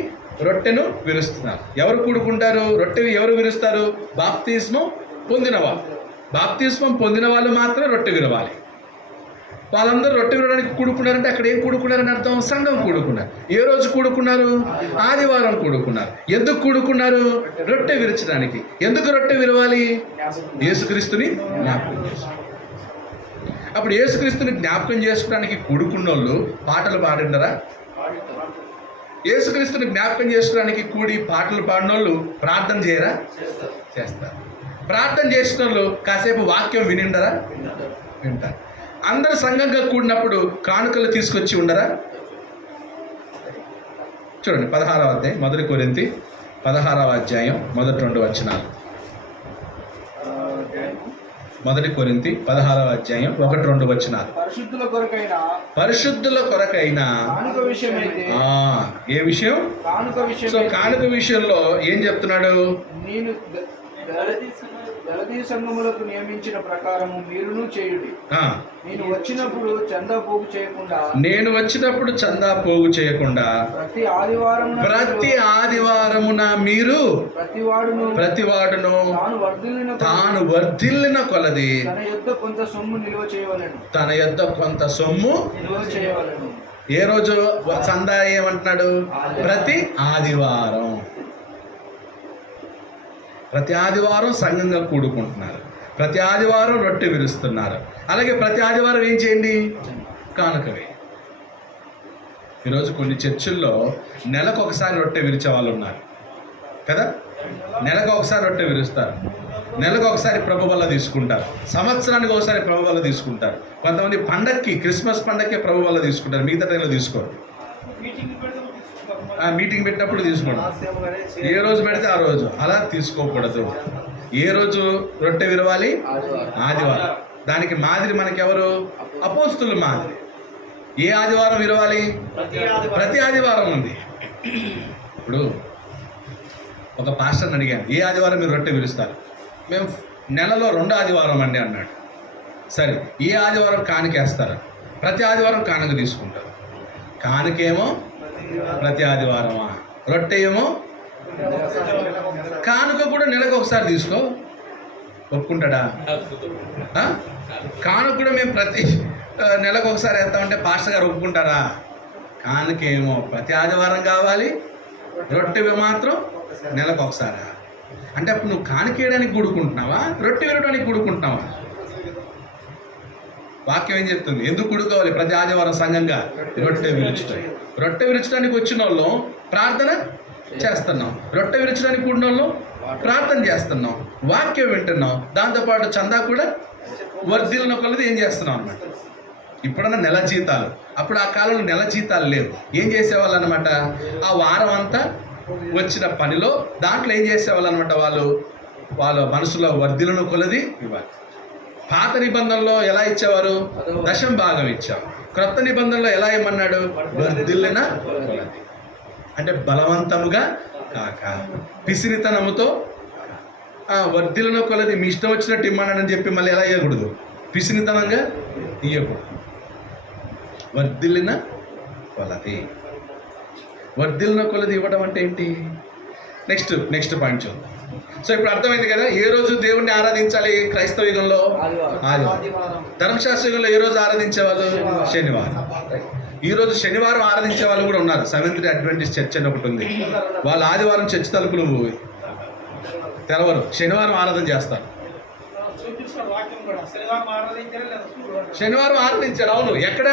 రొట్టెను విరుస్తున్నారు. ఎవరు కూడుకుంటారు? రొట్టె ఎవరు విరుస్తారు? బాప్తిస్మం పొందిన వాళ్ళు. బాప్తిస్మం పొందిన వాళ్ళు మాత్రమే రొట్టె విరవాలి. వాళ్ళందరూ రొట్టె విరవడానికి కూడుకున్నారంటే అక్కడ ఏం కూడుకున్నారని అర్థం? సంఘం కూడుకున్నారు. ఏ రోజు కూడుకున్నారు? ఆదివారం కూడుకున్నారు. ఎందుకు కూడుకున్నారు? రొట్టె విరచడానికి. ఎందుకు రొట్టె విరవాలి? యేసుక్రీస్తుని జ్ఞాపకం చేసుకోవాలి. అప్పుడు యేసుక్రీస్తుని జ్ఞాపకం చేసుకోవడానికి కూడుకున్నోళ్ళు పాటలు పాడిండరా? యేసుక్రీస్తుని జ్ఞాపకం చేసుకోవడానికి కూడి పాటలు పాడినోళ్ళు ప్రార్థన చేయరా? చేస్తారు. ప్రార్థన చేసిన వాళ్ళు కాసేపు వాక్యం వినిండరా? వింటారు. అందరు సంఘంగా కూడినప్పుడు కానుకలు తీసుకొచ్చి ఉండరా? చూడండి 16వ అధ్యాయం 1 కొరింథీ 16వ అధ్యాయం 1-2 వచనాలు. 1 కొరింథీ 16వ అధ్యాయం 1-2 వచనాలు. పరిశుద్ధుల కొరకైన కానుక విషయమైతే ఏ విషయం? సో కానుక విషయంలో ఏం చెప్తున్నాడు? నేను గలతీ సంఘములకు నియమించిన ప్రకారము మీరును చేయుడి. నేను వచ్చినప్పుడు చందా పోగు చేయకుండా ప్రతి ఆదివారమున మీరు ప్రతివాడును తాను వర్ధిల్లిన కొలది తన యొద్ద కొంత సొమ్ము నిల్వ చేయవలెను. ఏ రోజు చందా ఏమంటున్నాడు? ప్రతి ఆదివారం. ప్రతి ఆదివారం సంఘంగా కూడుకుంటున్నారు. ప్రతి ఆదివారం రొట్టె విరుస్తున్నారు. అలాగే ప్రతి ఆదివారం ఏం చేయండి? కానుకవే. ఈరోజు కొన్ని చర్చిల్లో నెలకు ఒకసారి రొట్టె విరిచే వాళ్ళు ఉన్నారు కదా. నెలకు ఒకసారి రొట్టె విరుస్తారు. నెలకు ఒకసారి ప్రభు వల్ల తీసుకుంటారు. సంవత్సరానికి ఒకసారి ప్రభు వల్ల తీసుకుంటారు. కొంతమంది పండక్కి, క్రిస్మస్ పండక్కి ప్రభు వల్ల తీసుకుంటారు. మిగతా టైంలో తీసుకోరు. మీటింగ్ పెట్టినప్పుడు తీసుకోండి. ఏ రోజు పెడితే ఆ రోజు. అలా తీసుకోకూడదు. ఏ రోజు రొట్టె విరవాలి? ఆదివారం. దానికి మాదిరి మనకెవరు? అపోస్తుల మాదిరి. ఏ ఆదివారం విరవాలి? ప్రతి ఆదివారం ఉంది. ఇప్పుడు ఒక పాస్టర్ని అడిగాను, ఏ ఆదివారం మీరు రొట్టె విరుస్తారు? మేము నెలలో 2 ఆదివారం అండి అన్నాడు. సరే, ఏ ఆదివారం కానుకేస్తారు? ప్రతి ఆదివారం కానుక తీసుకుంటారు. కానుకేమో ప్రతి ఆదివారమా? రొట్టె ఏమో? కానుక కూడా నెలకు ఒకసారి తీసుకో. ఒప్పుకుంటాడా? కానుక కూడా మేము ప్రతి నెలకు ఒకసారి వేస్తామంటే పాస్టర్ గారు ఒప్పుకుంటారా? కానుకేమో ప్రతి ఆదివారం కావాలి, రొట్టె మాత్రం నెలకు ఒకసారి. అంటే అప్పుడు నువ్వు కానుకేయడానికి కూడుకుంటున్నావా? రొట్టె విరవడానికి కూడుకుంటున్నావా? వాక్యం ఏం చెప్తుంది? ఎందుకు కూడుకోవాలి ప్రతి ఆదివారం సంఘంగా? రొట్టె విరచడానికి వచ్చిన వాళ్ళు ప్రార్థన చేస్తున్నాం. రొట్టె విరచడానికి కూడిన వాళ్ళు ప్రార్థన చేస్తున్నాం. వాక్యం వింటున్నాం. దాంతోపాటు చందా కూడా వర్ధిల్లిన కొలది ఏం చేస్తున్నాం అన్నమాట. ఇప్పుడన్నా నెల జీతాలు. అప్పుడు ఆ కాలంలో నెల జీతాలు లేవు. ఏం చేసేవాళ్ళు అనమాట? ఆ వారం అంతా వచ్చిన పనిలో దాంట్లో ఏం చేసేవాళ్ళు అనమాట? వాళ్ళ మనసులో వర్ధిల్లిన కొలది ఇవ్వాలి. పాత నిబంధనలో ఎలా ఇచ్చేవారు? 10వ భాగం ఇచ్చారు. క్రొత్త నిబంధనలో ఎలా ఏమన్నాడు? వర్ధిల్లిన కొలది. అంటే బలవంతముగా కాక పిసిరితనముతో. వర్ధిల్లిన కొలది మీ ఇష్టం వచ్చినట్టు ఇమ్మని చెప్పి మళ్ళీ ఎలా ఇవ్వకూడదు? పిసిరితనంగా ఇవ్వకూడదు. వర్ధిల్లిన కొలది. వర్ధిల్లిన కొలది ఇవ్వడం అంటే ఏంటి? నెక్స్ట్ పాయింట్ చూద్దాం. సో ఇప్పుడు అర్థమైంది కదా ఏ రోజు దేవుణ్ణి ఆరాధించాలి క్రైస్తవ యుగంలో? ఆదివారం. ధర్మశాస్త్ర యుగంలో ఏ రోజు ఆరాధించేవాళ్ళు? శనివారం. ఈ రోజు శనివారం ఆరాధించే వాళ్ళు కూడా ఉన్నారు. సెవెంత్ డే అడ్వెంటిస్ట్ చర్చ్ అని ఒకటి ఉంది. వాళ్ళు ఆదివారం చర్చ్ తలుపులు తెరవరు, శనివారం ఆరాధన చేస్తారు. చూపిస్తారు వాక్యం కూడా. శనివారం ఆరాధించారు లేదా శుక్రవారం? శనివారం ఆరాధించారు. అవును, ఎక్కడ?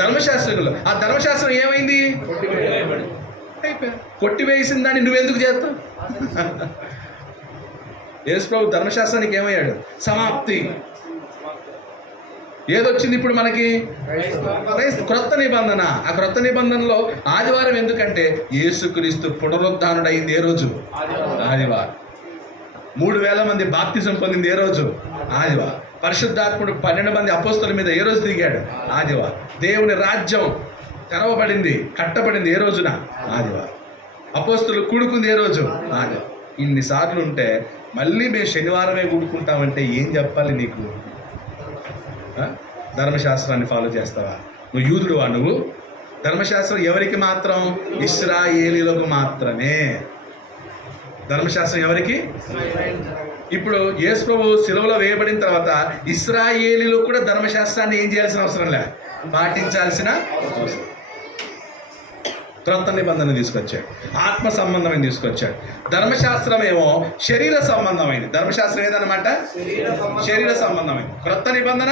ధర్మశాస్త్రంలో. ఆ ధర్మశాస్త్రం ఏమైంది? అయిపోయా. కొట్టివేసిన దాన్ని నువ్వెందుకు చేస్తావు? యేసు ప్రభు ధర్మశాస్త్రానికి ఏమయ్యాడు? సమాప్తి. ఏదొచ్చింది ఇప్పుడు మనకి? క్రొత్త నిబంధన. ఆ క్రొత్త నిబంధనలో ఆదివారం ఎందుకంటే యేసుక్రీస్తు పునరుద్ధానుడైంది ఏ రోజు? ఆదివారం. 3,000 మంది బాప్తిజం పొందింది ఏ రోజు? ఆదివారం. పరిశుద్ధాత్ముడు 12 మంది అపోస్తల మీద ఏ రోజు దిగాడు? ఆదివారం. దేవుని రాజ్యం తెరవబడింది, కట్టబడింది ఏ రోజున? ఆదివారం. అపోస్తలు కూడుకుంది ఏ రోజు? ఆదివారం. ఇన్నిసార్లు ఉంటే మళ్ళీ మేము శనివారమే కూడుకుంటామంటే ఏం చెప్పాలి నీకు? ధర్మశాస్త్రాన్ని ఫాలో చేస్తావా? నువ్వు యూదుడువా? నువ్వు ధర్మశాస్త్రం ఎవరికి మాత్రం? ఇశ్రాయేలీలకు మాత్రమే. ధర్మశాస్త్రం ఎవరికి? ఇప్పుడు యేసు ప్రభు శిలువలో వేయబడిన తర్వాత ఇశ్రాయేలీలు కూడా ధర్మశాస్త్రాన్ని ఏం చేయాల్సిన అవసరం లే, పాటించాల్సిన అవసరం. క్రొత్త నిబంధన తీసుకొచ్చాడు, ఆత్మ సంబంధమైన తీసుకొచ్చాడు. ధర్మశాస్త్రం ఏమో శరీర సంబంధమైంది. ధర్మశాస్త్రం ఏదన్నమాట? శరీర సంబంధమైంది. క్రొత్త నిబంధన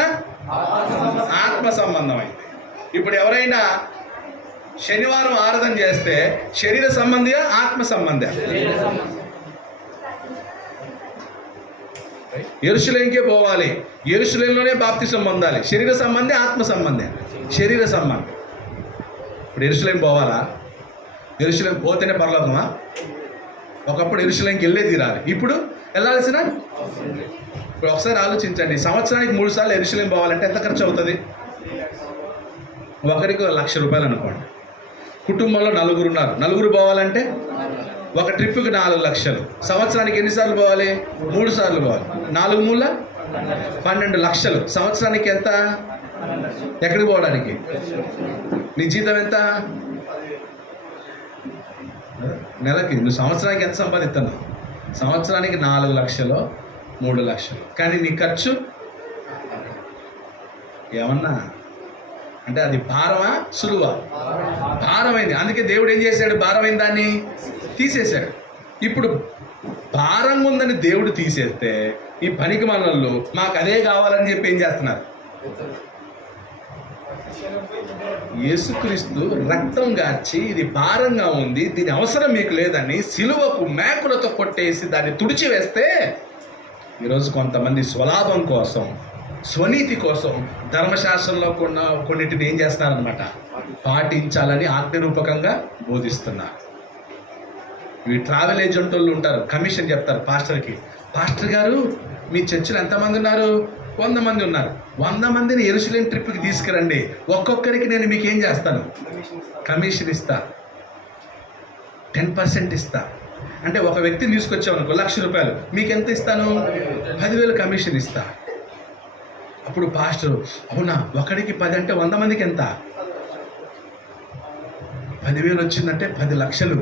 ఆత్మ సంబంధమైంది. ఇప్పుడు ఎవరైనా శనివారం ఆరాధన చేస్తే శరీర సంబంధియా ఆత్మ సంబంధ? యెరూషలేముకే పోవాలి, యెరూషలేములోనే బాప్తిసం పొందాలి. శరీర సంబంధి ఆత్మ సంబంధి? శరీర సంబంధం. ఇప్పుడు యెరూషలేం పోవాలా? యెరూషలేం పోతేనే పరలోకమా? ఒకప్పుడు యెరూషలేంకి వెళ్ళే తీరాలి, ఇప్పుడు వెళ్ళాల్సిన? ఇప్పుడు ఒకసారి ఆలోచించండి, సంవత్సరానికి 3 సార్లు యెరూషలేం పోవాలంటే ఎంత ఖర్చు అవుతుంది? ఒకరికి 1,00,000 రూపాయలు అనుకోండి. కుటుంబంలో 4 ఉన్నారు, 4 పోవాలంటే ఒక ట్రిప్కి 4 లక్షలు. సంవత్సరానికి ఎన్నిసార్లు పోవాలి? 3 సార్లు పోవాలి. 4 మూల 12 లక్షలు. సంవత్సరానికి ఎంత? ఎక్కడికి పోవడానికి? నీ జీతం ఎంత? నెలకి నువ్వు సంవత్సరానికి ఎంత సంపాదిస్తున్నావు? సంవత్సరానికి 4 లక్షలు, 3 లక్షలు. కానీ నీ ఖర్చు ఏమన్నా అంటే అది భారమా సులువా? భారమైంది. అందుకే దేవుడు ఏం చేశాడు? భారమైన దాన్ని తీసేశాడు. ఇప్పుడు భారంగా ఉందని దేవుడు తీసేస్తే ఈ పనికి మనల్లో మాకు అదే కావాలని చెప్పి ఏం చేస్తున్నారు? యేసుక్రీస్తు రక్తం గార్చి ఇది భారంగా ఉంది, దీని అవసరం మీకు లేదని సిలువకు మేకులతో కొట్టేసి దాన్ని తుడిచివేస్తే ఈరోజు కొంతమంది స్వలాభం కోసం, స్వనీతి కోసం ధర్మశాస్త్రంలో కొన్నిటిని ఏం చేస్తున్నారనమాట? పాటించాలని ఆజ్ఞరూపకంగా బోధిస్తున్నారు. ఇవి ట్రావెల్ ఏజెంట్ వాళ్ళు ఉంటారు, కమిషన్ చెప్తారు పాస్టర్కి. పాస్టర్ గారు మీ చర్చిలో ఎంతమంది ఉన్నారు? 100 మంది ఉన్నారు. 100 మందిని యెరూషలేం ట్రిప్కి తీసుకురండి, ఒక్కొక్కరికి నేను మీకు ఏం చేస్తాను? కమిషన్ ఇస్తా, 10% ఇస్తా. అంటే ఒక వ్యక్తిని తీసుకొచ్చామనుకో 1,00,000 రూపాయలు, మీకు ఎంత ఇస్తాను? 10,000 కమిషన్ ఇస్తా. అప్పుడు పాస్టర్ అవునా, ఒకడికి 10 అంటే 100 మందికి ఎంత? 10,000 వచ్చిందంటే 10 లక్షలు.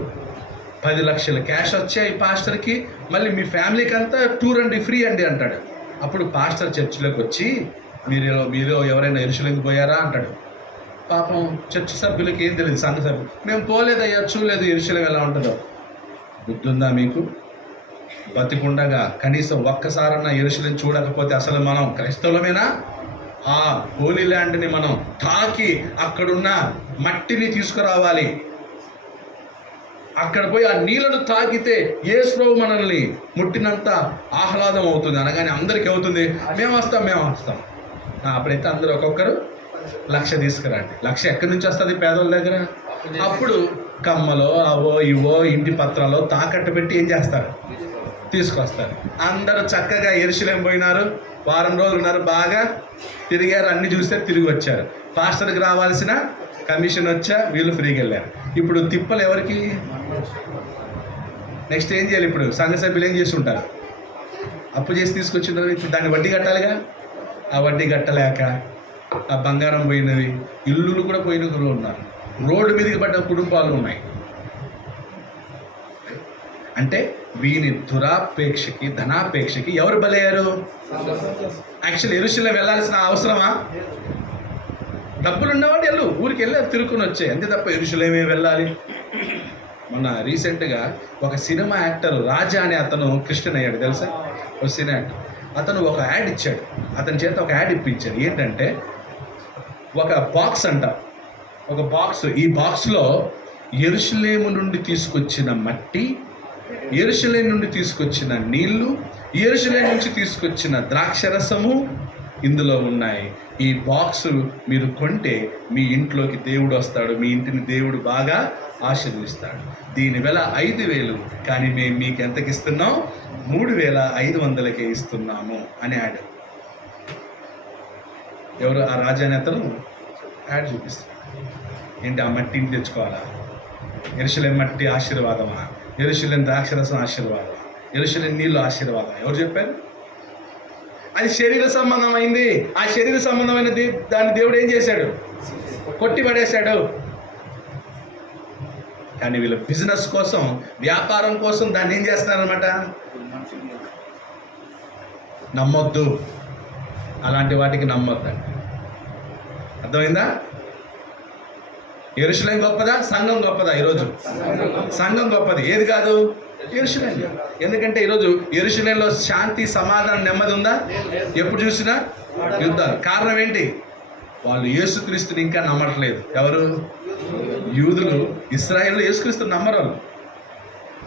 10 లక్షలు క్యాష్ వచ్చాయి పాస్టర్కి. మళ్ళీ మీ ఫ్యామిలీకి అంతా టూర్ అండి, ఫ్రీ అండి అంటాడు. అప్పుడు పాస్టర్ చర్చిలోకి వచ్చి మీరు ఎవరైనా యెరూషలేంకి పోయారా అంటాడు. పాపం చర్చ్ సభ్యులకి ఏం తెలియదు, సంఘ సభ్యులు మేము పోలేదయ్యా, చూడలేదు యెరూషలేం ఎలా ఉంటుందో. బుద్ధి ఉందా మీకు? బతికుండగా కనీసం ఒక్కసారన్నా యెరూషలేం చూడకపోతే అసలు మనం క్రైస్తవులమేనా? ఆ హోలీ ల్యాండ్ని మనం తాకి అక్కడున్న మట్టిని తీసుకురావాలి. అక్కడ పోయి ఆ నీళ్లను తాకితే యేసు ప్రభు మనల్ని ముట్టినంత ఆహ్లాదం అవుతుంది. అనగానే అందరికీ అవుతుంది, మేము వస్తాం. అప్పుడైతే అందరూ ఒక్కొక్కరు 1,00,000 తీసుకురండి. 1,00,000 ఎక్కడి నుంచి వస్తుంది పేదోళ్ళ దగ్గర? అప్పుడు కమ్మలో అవో ఇవో ఇంటి పత్రాలు తాకట్టు పెట్టి ఏం చేస్తారు? తీసుకొస్తారు. అందరూ చక్కగా యెరూషలేం పోయినారు, వారం రోజులు ఉన్నారు, బాగా తిరిగారు, అన్ని చూస్తే తిరిగి వచ్చారు. పాస్టర్కి రావాల్సిన కమిషన్ వచ్చా, వీళ్ళు ఫ్రీకి వెళ్ళారు. ఇప్పుడు తిప్పలు ఎవరికి? నెక్స్ట్ ఏం చేయాలి? ఇప్పుడు సంఘ సభ్యులు ఏం చేసి ఉంటారు? అప్పు చేసి తీసుకొచ్చింటారు, ఇప్పుడు దాన్ని వడ్డీ కట్టాలిగా. ఆ వడ్డీ కట్టలేక ఆ బంగారం పోయినవి, ఇల్లులు కూడా పోయిన ఉన్నారు, రోడ్డు మీదకి పడ్డ కుటుంబాలు ఉన్నాయి. అంటే వీని దురాపేక్షకి ధనాపేక్షకి ఎవరు బలయ్యారు? యాక్చువల్లీ యెరూషలేం వెళ్ళాల్సిన అవసరమా? డబ్బులు ఉన్నవాడు ఊరికి వెళ్ళి తిరుక్కుని వచ్చాయి అంతే తప్ప యెరూషలేమే వెళ్ళాలి. మొన్న రీసెంట్గా ఒక సినిమా యాక్టర్ రాజా అనే అతను క్రిస్టియన్ అయ్యాడు తెలుసా? ఒక సినిమా యాక్టర్ అతను ఒక యాడ్ ఇచ్చాడు, అతని చేత ఒక యాడ్ ఇప్పించాడు. ఏంటంటే ఒక బాక్స్ అంట, ఒక బాక్స్, ఈ బాక్స్లో యెరూషలేము నుండి తీసుకొచ్చిన మట్టి, యెరూషలేం నుండి తీసుకొచ్చిన నీళ్లు, యెరూషలేం నుంచి తీసుకొచ్చిన ద్రాక్షరసము ఇందులో ఉన్నాయి. ఈ బాక్స్ మీరు కొంటే మీ ఇంట్లోకి దేవుడు వస్తాడు, మీ ఇంటిని దేవుడు బాగా ఆశీర్వదిస్తాడు. దీని వెల 5,000, కానీ మేము మీకు ఎంతకి ఇస్తున్నాం? 3,500కే ఇస్తున్నాము అని యాడ్. ఎవరు? ఆ రాజానేతను యాడ్ చూపిస్తాడు. ఏంటి? ఆ మట్టిని తెచ్చుకోవాలా? యెరూషలేం మట్టి ఆశీర్వాదమా? యెరూషలేం ద్రాక్షరసం ఆశీర్వాదమా? యెరూషలేం నీళ్ళు ఆశీర్వాదం? ఎవరు చెప్పారు? అది శరీర సంబంధమైంది. ఆ శరీర సంబంధమైన దాన్ని దేవుడు ఏం చేశాడు? కొట్టి పడేశాడు. కానీ వీళ్ళ బిజినెస్ కోసం, వ్యాపారం కోసం దాన్ని ఏం చేస్తున్నారనమాట? నమ్మొద్దు, అలాంటి వాటికి నమ్మొద్దండి. అర్థమైందా? యెరూషలేం గొప్పదా? సంఘం గొప్పదా? ఈరోజు సంఘం గొప్పది. ఏది కాదు? యెరూషలేం. ఎందుకంటే ఈరోజు యెరూషలేంలో శాంతి, సమాధానం, నెమ్మది ఉందా? ఎప్పుడు చూసినా యుద్ధాలు. కారణం ఏంటి? వాళ్ళు యేసుక్రీస్తుని ఇంకా నమ్మట్లేదు. ఎవరు? యూదులు. ఇశ్రాయేల్లో యేసుక్రీస్తుని నమ్మరు వాళ్ళు.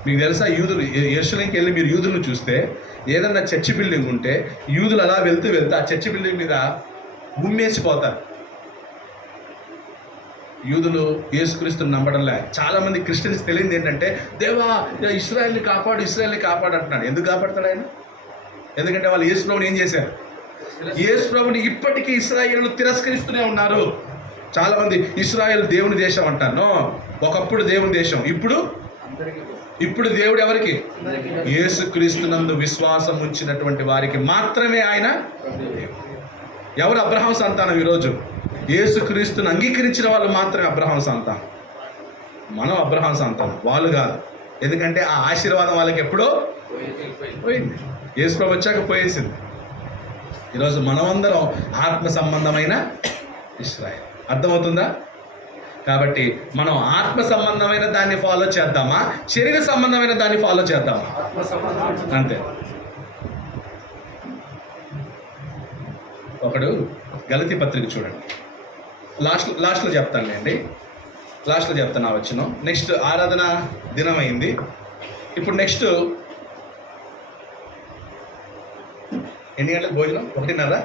మీకు తెలుసా? యూదులు యెరూషలేంకి వెళ్ళి మీరు యూదులను చూస్తే, ఏదన్నా చర్చి బిల్డింగ్ ఉంటే యూదులు అలా వెళ్తూ ఆ చర్చి బిల్డింగ్ మీద ఉమ్మేసిపోతారు. యూదులు యేసుక్రీస్తుని నమ్మడంలే. చాలామంది క్రిస్టియన్స్ తెలియదు ఏంటంటే, దేవా ఇశ్రాయేల్ని కాపాడు, ఇశ్రాయేల్ని కాపాడు అంటున్నాడు. ఎందుకు కాపాడతాడు ఆయన? ఎందుకంటే వాళ్ళు యేసు ప్రభుని ఏం చేశారు? యేసు ప్రభుని ఇప్పటికీ ఇశ్రాయేలు తిరస్కరిస్తూనే ఉన్నారు. చాలామంది ఇశ్రాయేల్ దేవుని దేశం అంటాను. ఒకప్పుడు దేవుని దేశం, ఇప్పుడు దేవుడు ఎవరికి? యేసుక్రీస్తునందు విశ్వాసం ఉంచినటువంటి వారికి మాత్రమే ఆయన. ఎవరు అబ్రహాం సంతానం? ఈరోజు యేసుక్రీస్తుని అంగీకరించిన వాళ్ళు మాత్రమే అబ్రహాం సంతానం. మనం అబ్రహాం సంతానం, వాళ్ళు కాదు. ఎందుకంటే ఆ ఆశీర్వాదం వాళ్ళకి ఎప్పుడో పోయింది. యేసు ప్రభు వచ్చాక పోయేసింది. ఈరోజు మనమందరం ఆత్మ సంబంధమైన ఇశ్రాయేల్. అర్థమవుతుందా? కాబట్టి మనం ఆత్మ సంబంధమైన దాన్ని ఫాలో చేద్దామా, శరీర సంబంధమైన దాన్ని ఫాలో చేద్దామా? అంతే. ఒకడు గలతీ పత్రిక చూడండి, లాస్ట్లో చెప్తానులేండి, లాస్ట్లో చెప్తాను ఆ వచ్చిన. నెక్స్ట్ ఆరాధన దినం అయింది. ఇప్పుడు నెక్స్ట్ ఎన్ని గంటలకు భోజనం? 1:30.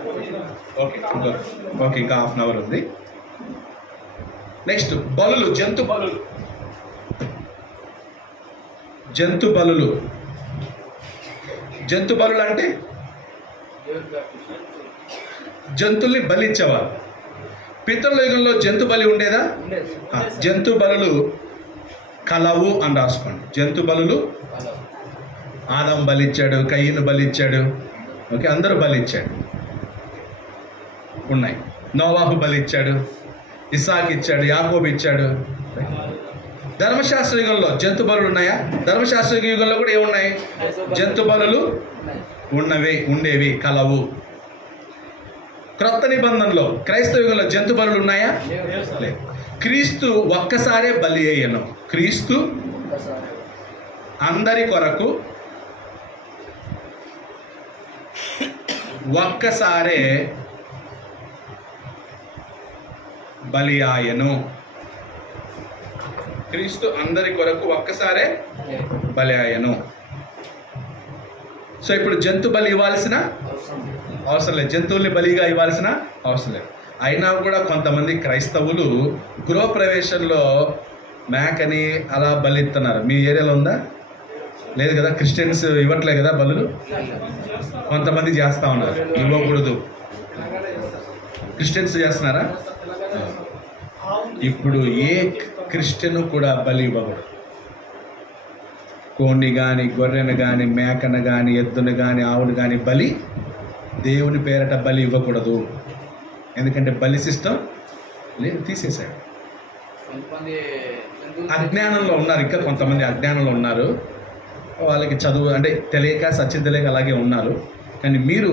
ఓకే, ఇంకా హాఫ్ అన్ అవర్ ఉంది. నెక్స్ట్ బలులు, జంతు బలులు. జంతు బలులు అంటే జంతువుల్ని బలిచ్చేవారు. పితరుల యుగంలో జంతు బలి ఉండేదా? జంతు బలులు కలవు అని రాసుకోండి. జంతు బలులు ఆదాం బలిచ్చాడు, కయ్యను బలిచ్చాడు, ఓకే, అందరూ బలిచ్చాడు, ఉన్నాయి. నోవాహు బలిచ్చాడు, ఇస్సాకు ఇచ్చాడు, యాకోబు ఇచ్చాడు. ధర్మశాస్త్ర యుగంలో జంతు బలులు ఉన్నాయా? ధర్మశాస్త్ర యుగంలో కూడా ఏమున్నాయి? జంతు బలులు ఉండేవి, కలవు. క్రొత్త నిబంధనలో క్రైస్తవ యుగంలో జంతు బలులు ఉన్నాయా? లేదు. క్రీస్తు ఒక్కసారే బలి అయ్యను. క్రీస్తు అందరి కొరకు ఒక్కసారే బలి ఆయను. క్రీస్తు అందరి కొరకు ఒక్కసారే బలి ఆయను. సో ఇప్పుడు జంతు బలి ఇవ్వాల్సిన అవసరం లేదు, జంతువుల్ని బలిగా ఇవ్వాల్సిన అవసరం లేదు. అయినా కూడా కొంతమంది క్రైస్తవులు గృహప్రవేశంలో మేకని అలా బలి ఇస్తున్నారు. మీ ఏరియాలో ఉందా? లేదు కదా. క్రిస్టియన్స్ ఇవ్వట్లే కదా బలులు. కొంతమంది చేస్తూ ఉన్నారు. ఇవ్వకూడదు. క్రిస్టియన్స్ చేస్తున్నారా? ఇప్పుడు ఏ క్రిస్టియన్ కూడా బలి ఇవ్వకూడదు. కోడిని కానీ, గొర్రెను కానీ, మేకను కానీ, ఎద్దును కానీ, ఆవును కానీ బలి, దేవుని పేరట బలి ఇవ్వకూడదు. ఎందుకంటే బలి సిస్టమ్ లేదు, తీసేశాడు. అజ్ఞానంలో ఉన్నారు, ఇంకా కొంతమంది అజ్ఞానంలో ఉన్నారు. వాళ్ళకి చదువు అంటే తెలియక సత్యం తెలియక అలాగే ఉన్నారు. కానీ మీరు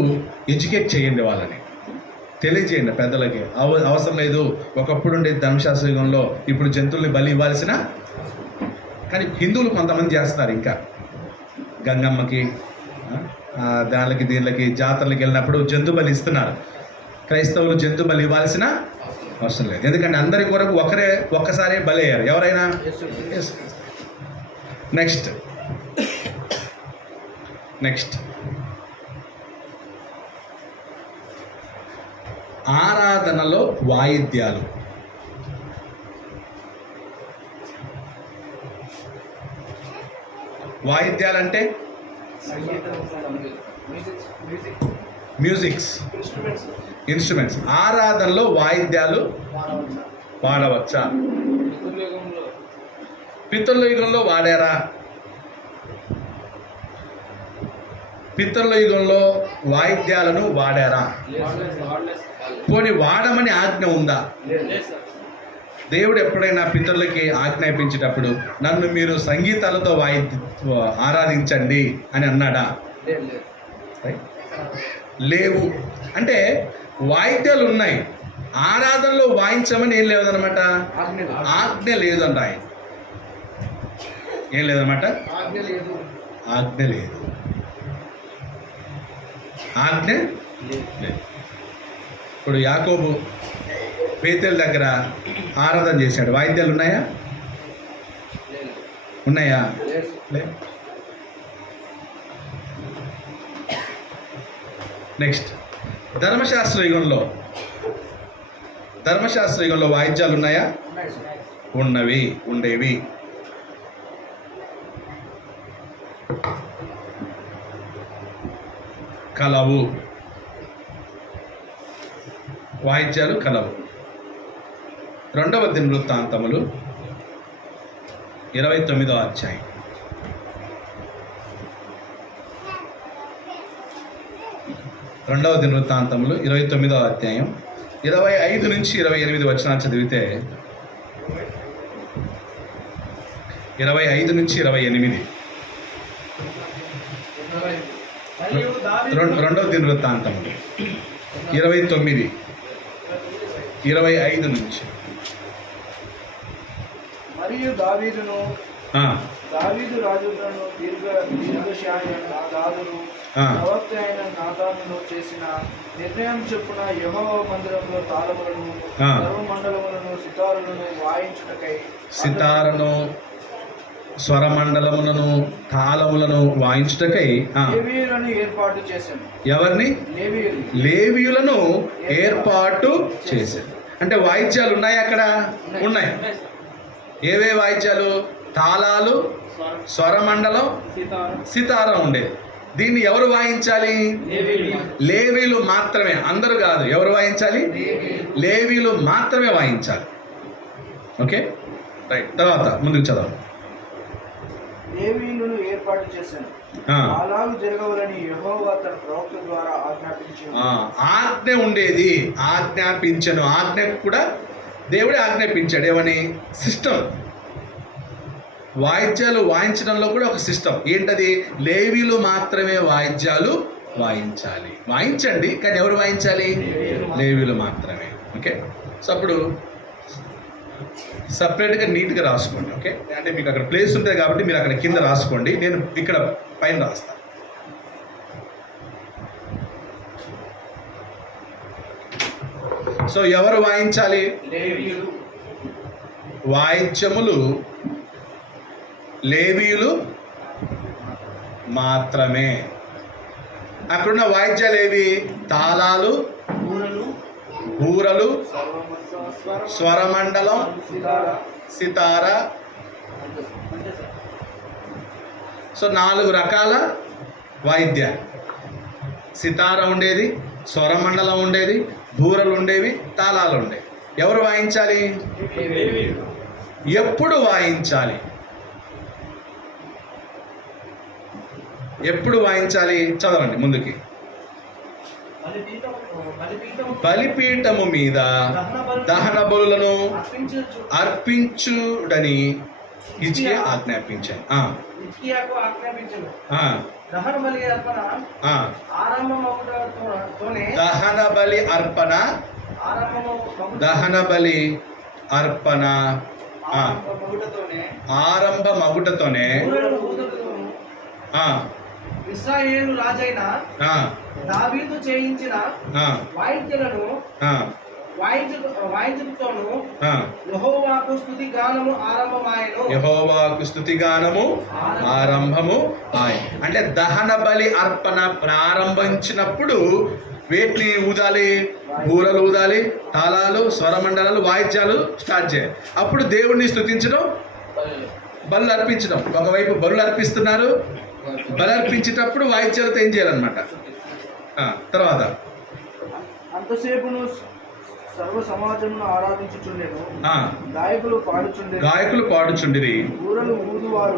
ఎడ్యుకేట్ చేయండి, వాళ్ళని తెలియజేయండి పెద్దలకి. అవసరం లేదు, ఒకప్పుడు ఉండే ధర్మశాస్త్ర యుగంలో ఇప్పుడు జంతువుల్ని బలి ఇవ్వాల్సిన, కానీ హిందువులు కొంతమంది చేస్తున్నారు ఇంకా. గంగమ్మకి దానికి దీనికి జాతరలకు వెళ్ళినప్పుడు జంతు బలి ఇస్తున్నారు. క్రైస్తవులు జంతు బలి ఇవ్వాల్సిన అవసరం లేదు, ఎందుకంటే అందరి కొరకు ఒక్కసారి బలి అయ్యారు. ఎవరైనా నెక్స్ట్ ఆరాధనలో వాయిద్యాలు. వాయిద్యాలంటే మ్యూజిక్స్, ఇన్స్ట్రుమెంట్స్. ఆరాధనలో వాయిద్యాలు వాడవచ్చా? పితరుల యుగంలో వాడారా? పితరుల యుగంలో వాయిద్యాలను వాడారా? పోనీ వాడమని ఆజ్ఞ ఉందా? దేవుడు ఎప్పుడైనా పితరులకి ఆజ్ఞాపించేటప్పుడు నన్ను మీరు సంగీతాలతో ఆరాధించండి అని అన్నాడా? లేవు. అంటే వాయిద్యాలు ఉన్నాయి, ఆరాధనలో వాయించమని ఏం లేదనమాట, ఆజ్ఞ లేదన్న ఆయన. ఏం లేదన్నమాట, ఆజ్ఞ లేదు. ఆజ్ఞ లేదు. ఇప్పుడు యాకోబు బేతేలు దగ్గర ఆరాధన చేశాడు, వాయిద్యాలు ఉన్నాయా? లేదు. నెక్స్ట్ ధర్మశాస్త్ర యుగంలో వాయిద్యాలు ఉన్నాయా? ఉండేవి. కలవు, వాయిద్యాలు కలవు. 2వ దినవృత్తాంతములు 29వ అధ్యాయం. 2వ దినవృత్తాంతములు 29వ అధ్యాయం 25 నుంచి 28 వచనాలు చదివితే 25 నుంచి 28. 2వ దినవృత్తాంతములు 29, 25 నుంచి. మరియు దావీదు రాజులను దీర్ఘశాయి నాదాదును ప్రవక్త అయిన నాతానును చేసిన నిర్ణయం చొప్పున యెహోవా మందిరంలో తాళములను సర్వమండలములను సితారులను వాయించుటకై, సితారను స్వరమండలములను తాళములను వాయించుటకై లేవీయులను ఏర్పాటు చేశాను. ఎవరిని? లేవీయులను ఏర్పాటు చేశాను. అంటే వాయిద్యాలు ఉన్నాయి అక్కడ, ఉన్నాయి. ఏవే వాయిద్యాలు? తాళాలు, స్వరమండలం, సితార ఉండేది. దీన్ని ఎవరు వాయించాలి? లేవీయులు మాత్రమే, అందరూ కాదు. ఎవరు వాయించాలి? లేవీయులు మాత్రమే వాయించాలి. Okay, right. తర్వాత ముందుకు చదవాలి. లేవీయులను ఏర్పాటు చేశాను, అలాగూ జరగవలని యెహోవా తన ప్రవక్త ద్వారా ఆజ్ఞాపించాడు. ఆజ్ఞ ఉండేది, ఆజ్ఞాపించను. ఆజ్ఞ కూడా దేవుడే ఆజ్ఞాపించాడు. ఏమని? సిస్టమ్. వాయిద్యాలు వాయించడంలో కూడా ఒక సిస్టమ్. ఏంటది? లేవీయులు మాత్రమే వాయిద్యాలు వాయించాలి. వాయించండి, కానీ ఎవరు వాయించాలి? లేవీయులు మాత్రమే. ఓకే, సో అప్పుడు సపరేట్గా నీట్గా రాసుకోండి. ఓకే, అంటే మీకు అక్కడ ప్లేస్ ఉంటుంది కాబట్టి మీరు అక్కడ కింద రాసుకోండి, నేను ఇక్కడ పైన రాస్తాను. సో ఎవరు వాయించాలి? వాయిద్యములు లేవీయులు మాత్రమే. అక్కడున్న వాయిద్యాలు ఏవి? తాళాలు, బూరలు, స్వరమండలం, సితార. సో 4 రకాల వాయిద్యాలు. సితార ఉండేది, స్వరమండలం ఉండేది, బూరలు ఉండేవి, తాళాలు ఉండేవి. ఎవరు వాయించాలి? ఎప్పుడు వాయించాలి? ఎప్పుడు వాయించాలి? చదవండి ముందుకి. బలిపీఠము మీద దహన బలులను అర్పించుడని హిజ్కియా ఆజ్ఞాపించాను. హిజ్కియాకు ఆజ్ఞాపించను. ఆ, దహన బలి అర్పణ ఆ. ఆరంభమగుటతోనే దహన బలి అర్పణ దహన బలి అర్పణ ఆరంభ మగుటతోనే ఇశ్రాయేలు రాజైన దావీదు చేయించిన వాయిద్యాలను వాయించుతోను యెహోవాకు స్తుతి గానము ఆరంభమాయెను. యెహోవాకు స్తుతి గానము ఆరంభము ఆయ్. అంటే దహన బలి అర్పణ ప్రారంభించినప్పుడు వేటిని ఊదాలి? బూరలు ఊదాలి, తాళాలు, స్వరమండలాలు, వాయిద్యాలు స్టార్ట్ చేయాలి. అప్పుడు దేవుణ్ణి స్తుతించడం, బలు అర్పించడం. ఒకవైపు బలు అర్పిస్తున్నారు, బలు అర్పించేటప్పుడు వాయిద్యాలతో ఏం చేయాలన్నమాట. తర్వాత అంతసేపును సర్వ సమాజమును ఆరాధించుచుండెను. గాయకులు పాడుచుండిరి.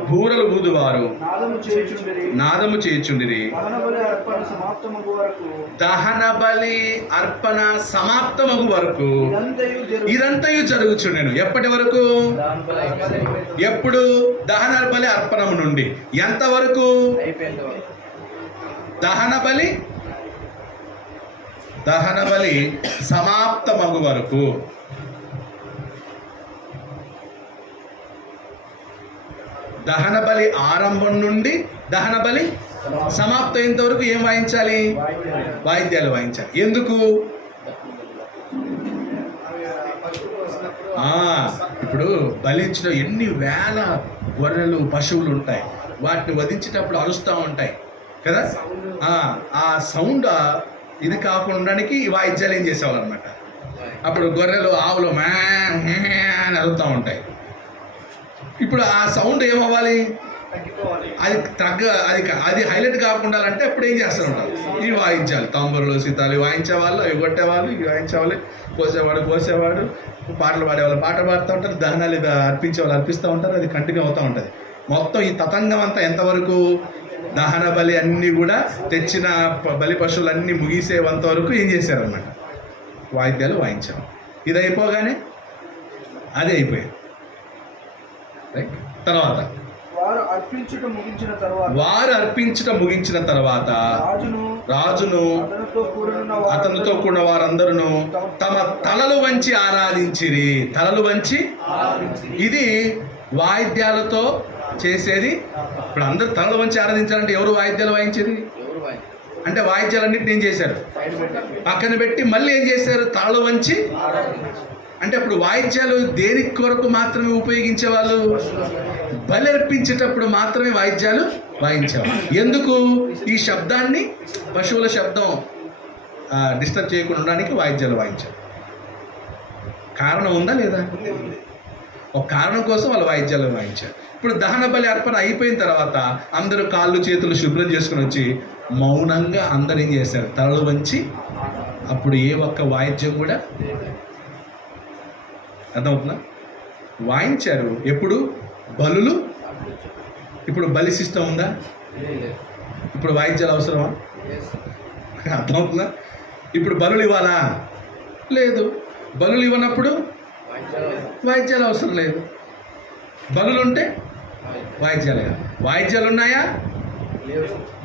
బూరలు ఊదువారు నాదము చేయుచుండిరి. దహన బలి అర్పణ సమాప్తమగు వరకు ఇదంతయు జరుగుచుండెను. ఎప్పటి వరకు? ఎప్పుడు? దహన బలి అర్పణము నుండి ఎంత వరకు? దహన బలి సమాప్తమగు వరకు. దహన బలి ఆరంభం నుండి దహన బలి సమాప్తం అయ్యేంత వరకు ఏం వాయించాలి? వాయిద్యాలు వాయించాలి. ఎందుకు? ఇప్పుడు బలించిన ఎన్ని వేల గొర్రెలు, పశువులు ఉంటాయి. వాటిని వధించేటప్పుడు అరుస్తూ ఉంటాయి కదా. ఆ సౌండ్ ఇది కాకుండానికి ఈ వాయిద్యాలు ఏం చేసేవాళ్ళు అనమాట. అప్పుడు గొర్రెలు, ఆవులు మ్యా అని అరుస్తూ ఉంటాయి. ఇప్పుడు ఆ సౌండ్ ఏమవ్వాలి? అది హైలైట్ కాకుండా అంటే అప్పుడు ఏం చేస్తూ ఉంటారు? ఈ వాయించాలి. తంబురులు, సితాలు వాయించేవాళ్ళు, అవి కొట్టేవాళ్ళు, ఇవి వాయించేవాళ్ళు. కోసేవాడు, పాటలు పాడేవాళ్ళు పాట పాడుతూ ఉంటారు. దహనాలు అర్పించేవాళ్ళు అర్పిస్తూ ఉంటారు. అది కంటిన్యూ అవుతూ ఉంటుంది. మొత్తం ఈ తతంగం అంతా ఎంతవరకు? దహన బలి అన్నీ కూడా తెచ్చిన బలి పశువులన్నీ ముగిసేంత వరకు ఏం చేశారన్నమాట? వాయిద్యాలు వాయించారు. ఇది అయిపోగానే అది అయిపోయింది. తర్వాత వారు అర్పించుట ముగించిన తర్వాత రాజును అతనితో కూడిన వారందరూ తమ తలలు వంచి ఆరాధించిరి. తలలు వంచి, ఇది వాయిద్యాలతో చేసేది. ఇప్పుడు అందరు తలలు వంచి ఆరాధించాలంటే ఎవరు వాయిద్యాలు వాయించేది? అంటే వాయిద్యాలన్నింటినీ ఏం చేశారు? పక్కన పెట్టి మళ్ళీ ఏం చేశారు? తలలు వంచి. అంటే అప్పుడు వాయిద్యాలు దేని కొరకు మాత్రమే ఉపయోగించేవాళ్ళు? బలి అర్పించేటప్పుడు మాత్రమే వాయిద్యాలు వాయించేవాళ్ళు. ఎందుకు? ఈ శబ్దాన్ని, పశువుల శబ్దం డిస్టర్బ్ చేయకుండా ఉండడానికి వాయిద్యాలు వాయించారు. కారణం ఉందా లేదా? ఒక కారణం కోసం వాళ్ళు వాయిద్యాలు వాయించారు. ఇప్పుడు దహన బలి అర్పణ అయిపోయిన తర్వాత అందరూ కాళ్ళు చేతులు శుభ్రం చేసుకుని వచ్చి మౌనంగా అందరు ఏం చేశారు? తలలు వంచి. అప్పుడు ఏ ఒక్క వాయిద్యం కూడా అర్థమవుతుందా? వాయించారు. ఎప్పుడు? బలులు. ఇప్పుడు బలి సిస్టమ్ ఉందా? ఇప్పుడు వాయిద్యాలు అవసరమా? అర్థమవుతుందా? ఇప్పుడు బలులు ఇవ్వాలా? లేదు. బలులు ఇవ్వనప్పుడు వాయిద్యాలు అవసరం లేదు. బలులు ఉంటే వాయిద్యాలు. వాయిద్యాలు ఉన్నాయా?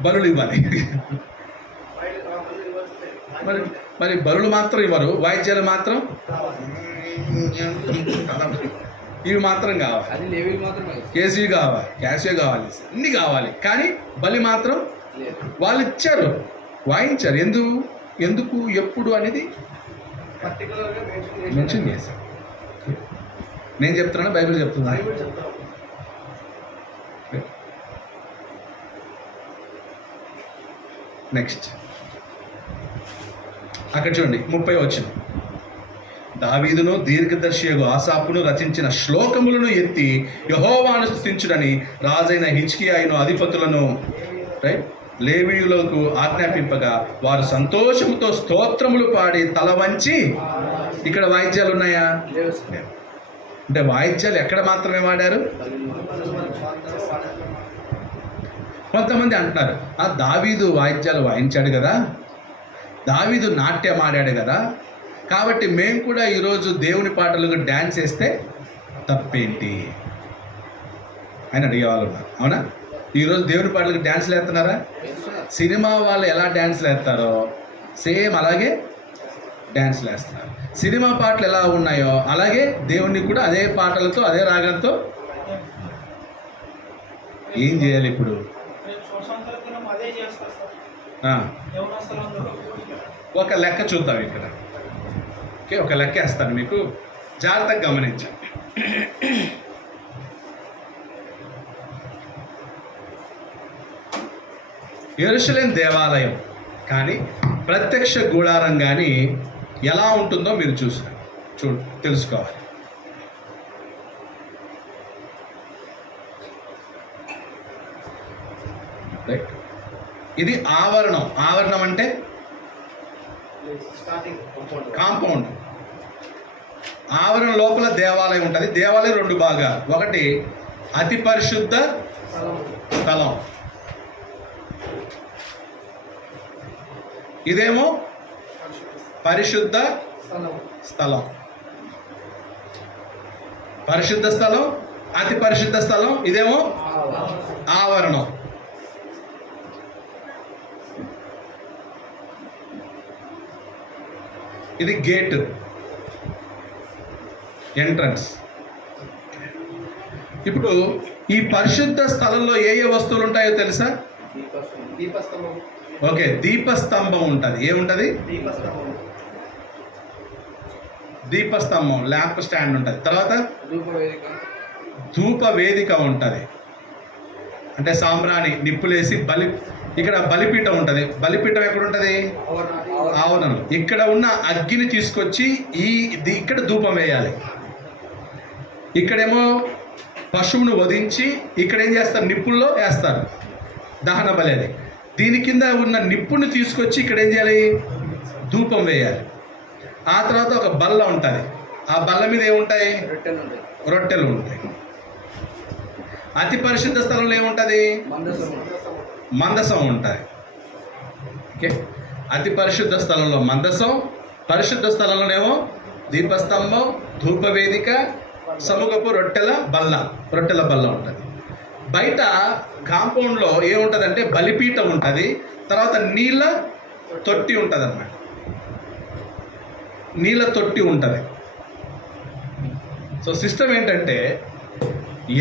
బలులు ఇవ్వాలి. మరి బలులు మాత్రం ఇవ్వరు, వాయిద్యాలు మాత్రం ఇవి మాత్రం కావాలి. కేసీ కావాలి, క్యాషియో కావాలి, అన్నీ కావాలి. కానీ బలి మాత్రం వాళ్ళు ఇచ్చారు, వాయించారు. ఎందుకు ఎప్పుడు అనేది మెన్షన్ చేశారు. నేను చెప్తున్నా, బైబిల్ చెప్తున్నా. నెక్స్ట్ అక్కడ చూడండి 30 వచ్చిన దావీదును దీర్ఘదర్శియగు ఆసాపును రచించిన శ్లోకములను ఎత్తి యెహోవాను స్తుతించుడని రాజైన హిజ్కియాను అధిపతులను లేవీయులకు ఆజ్ఞాపింపగా వారు సంతోషముతో స్తోత్రములు పాడి తల వంచి. ఇక్కడ వాయిద్యాలు ఉన్నాయా? అంటే వాయిద్యాలు ఎక్కడ మాత్రమే వాడారు? కొంతమంది అంటున్నారు, ఆ దావీదు వాయిద్యాలు వాయించాడు కదా, దావీదు నాట్యం ఆడాడు కదా, కాబట్టి మేము కూడా ఈరోజు దేవుని పాటలకు డ్యాన్స్ వేస్తే తప్పేంటి? అని అడిగేవాళ్ళు ఉన్నారు. అవునా? ఈరోజు దేవుని పాటలకు డ్యాన్స్లు వేస్తున్నారా? సినిమా వాళ్ళు ఎలా డ్యాన్స్లు వేస్తారో సేమ్ అలాగే డ్యాన్స్లు వేస్తున్నారు. సినిమా పాటలు ఎలా ఉన్నాయో అలాగే దేవుణ్ణి కూడా అదే పాటలతో అదే రాగంతో. ఏం చేయాలి ఇప్పుడు? రేపు స్వతంత్ర దినం అదే చేస్తారు సార్. ఆ, యవనస్తులందరూ ఒక లెక్క చూద్దాం ఇక్కడ. ఓకే, ఒక లెక్క వేస్తాను, మీకు జాగ్రత్తగా గమనించండి. యెరూషలేం దేవాలయం కానీ ప్రత్యక్ష గుడారం కానీ ఎలా ఉంటుందో మీరు తెలుసుకోవాలి. రైట్, ఇది ఆవరణం. ఆవరణం అంటే కాంపౌండ్. ఆవరణ లోపల దేవాలయం ఉంటుంది. దేవాలయం రెండు భాగాలు. ఒకటి అతి పరిశుద్ధ స్థలం, ఇదేమో పరిశుద్ధ స్థలం. పరిశుద్ధ స్థలం, అతి పరిశుద్ధ స్థలం, ఇదేమో ఆవరణం. ఇది గేట్, ఎంట్రన్స్. ఇప్పుడు ఈ పరిశుద్ధ స్థలంలో ఏ ఏ వస్తువులు ఉంటాయో తెలుసా? ఓకే, దీపస్తంభం ఉంటుంది. ఏముంటుంది? దీపస్తంభం, ల్యాంప్ స్టాండ్ ఉంటుంది. తర్వాత ధూప వేదిక ఉంటుంది. అంటే సాంబ్రాణి నిప్పులేసి ఇక్కడ బలిపీఠం ఉంటుంది. బలిపీఠం ఎక్కడ ఉంటుంది? ఆవరణం. ఇక్కడ ఉన్న అగ్గిని తీసుకొచ్చి ఇక్కడ ధూపం వేయాలి. ఇక్కడేమో పశువును వధించి ఇక్కడ ఏం చేస్తారు? నిప్పుల్లో వేస్తారు, దహన బలి అది. దీని కింద ఉన్న నిప్పుని తీసుకొచ్చి ఇక్కడ ఏం చేయాలి? ధూపం వేయాలి. ఆ తర్వాత ఒక బల్ల ఉంటుంది. ఆ బల్ల మీద ఏముంటాయి? రొట్టెలు ఉంటాయి. అతి పరిశుద్ధ స్థలంలో ఏముంటుంది? మందసం ఉంటుంది. ఓకే, అతి పరిశుద్ధ స్థలంలో మందసం, పరిశుద్ధ స్థలంలోనేమో దీపస్తంభం, ధూపవేదిక, సముఖపు రొట్టెల బల్ల ఉంటుంది. బయట కాంపౌండ్లో ఏముంటుందంటే బలిపీఠం ఉంటుంది. తర్వాత నీళ్ళ తొట్టి ఉంటుంది అన్నమాట. నీళ్ళ తొట్టి ఉంటుంది. సో సిస్టమ్ ఏంటంటే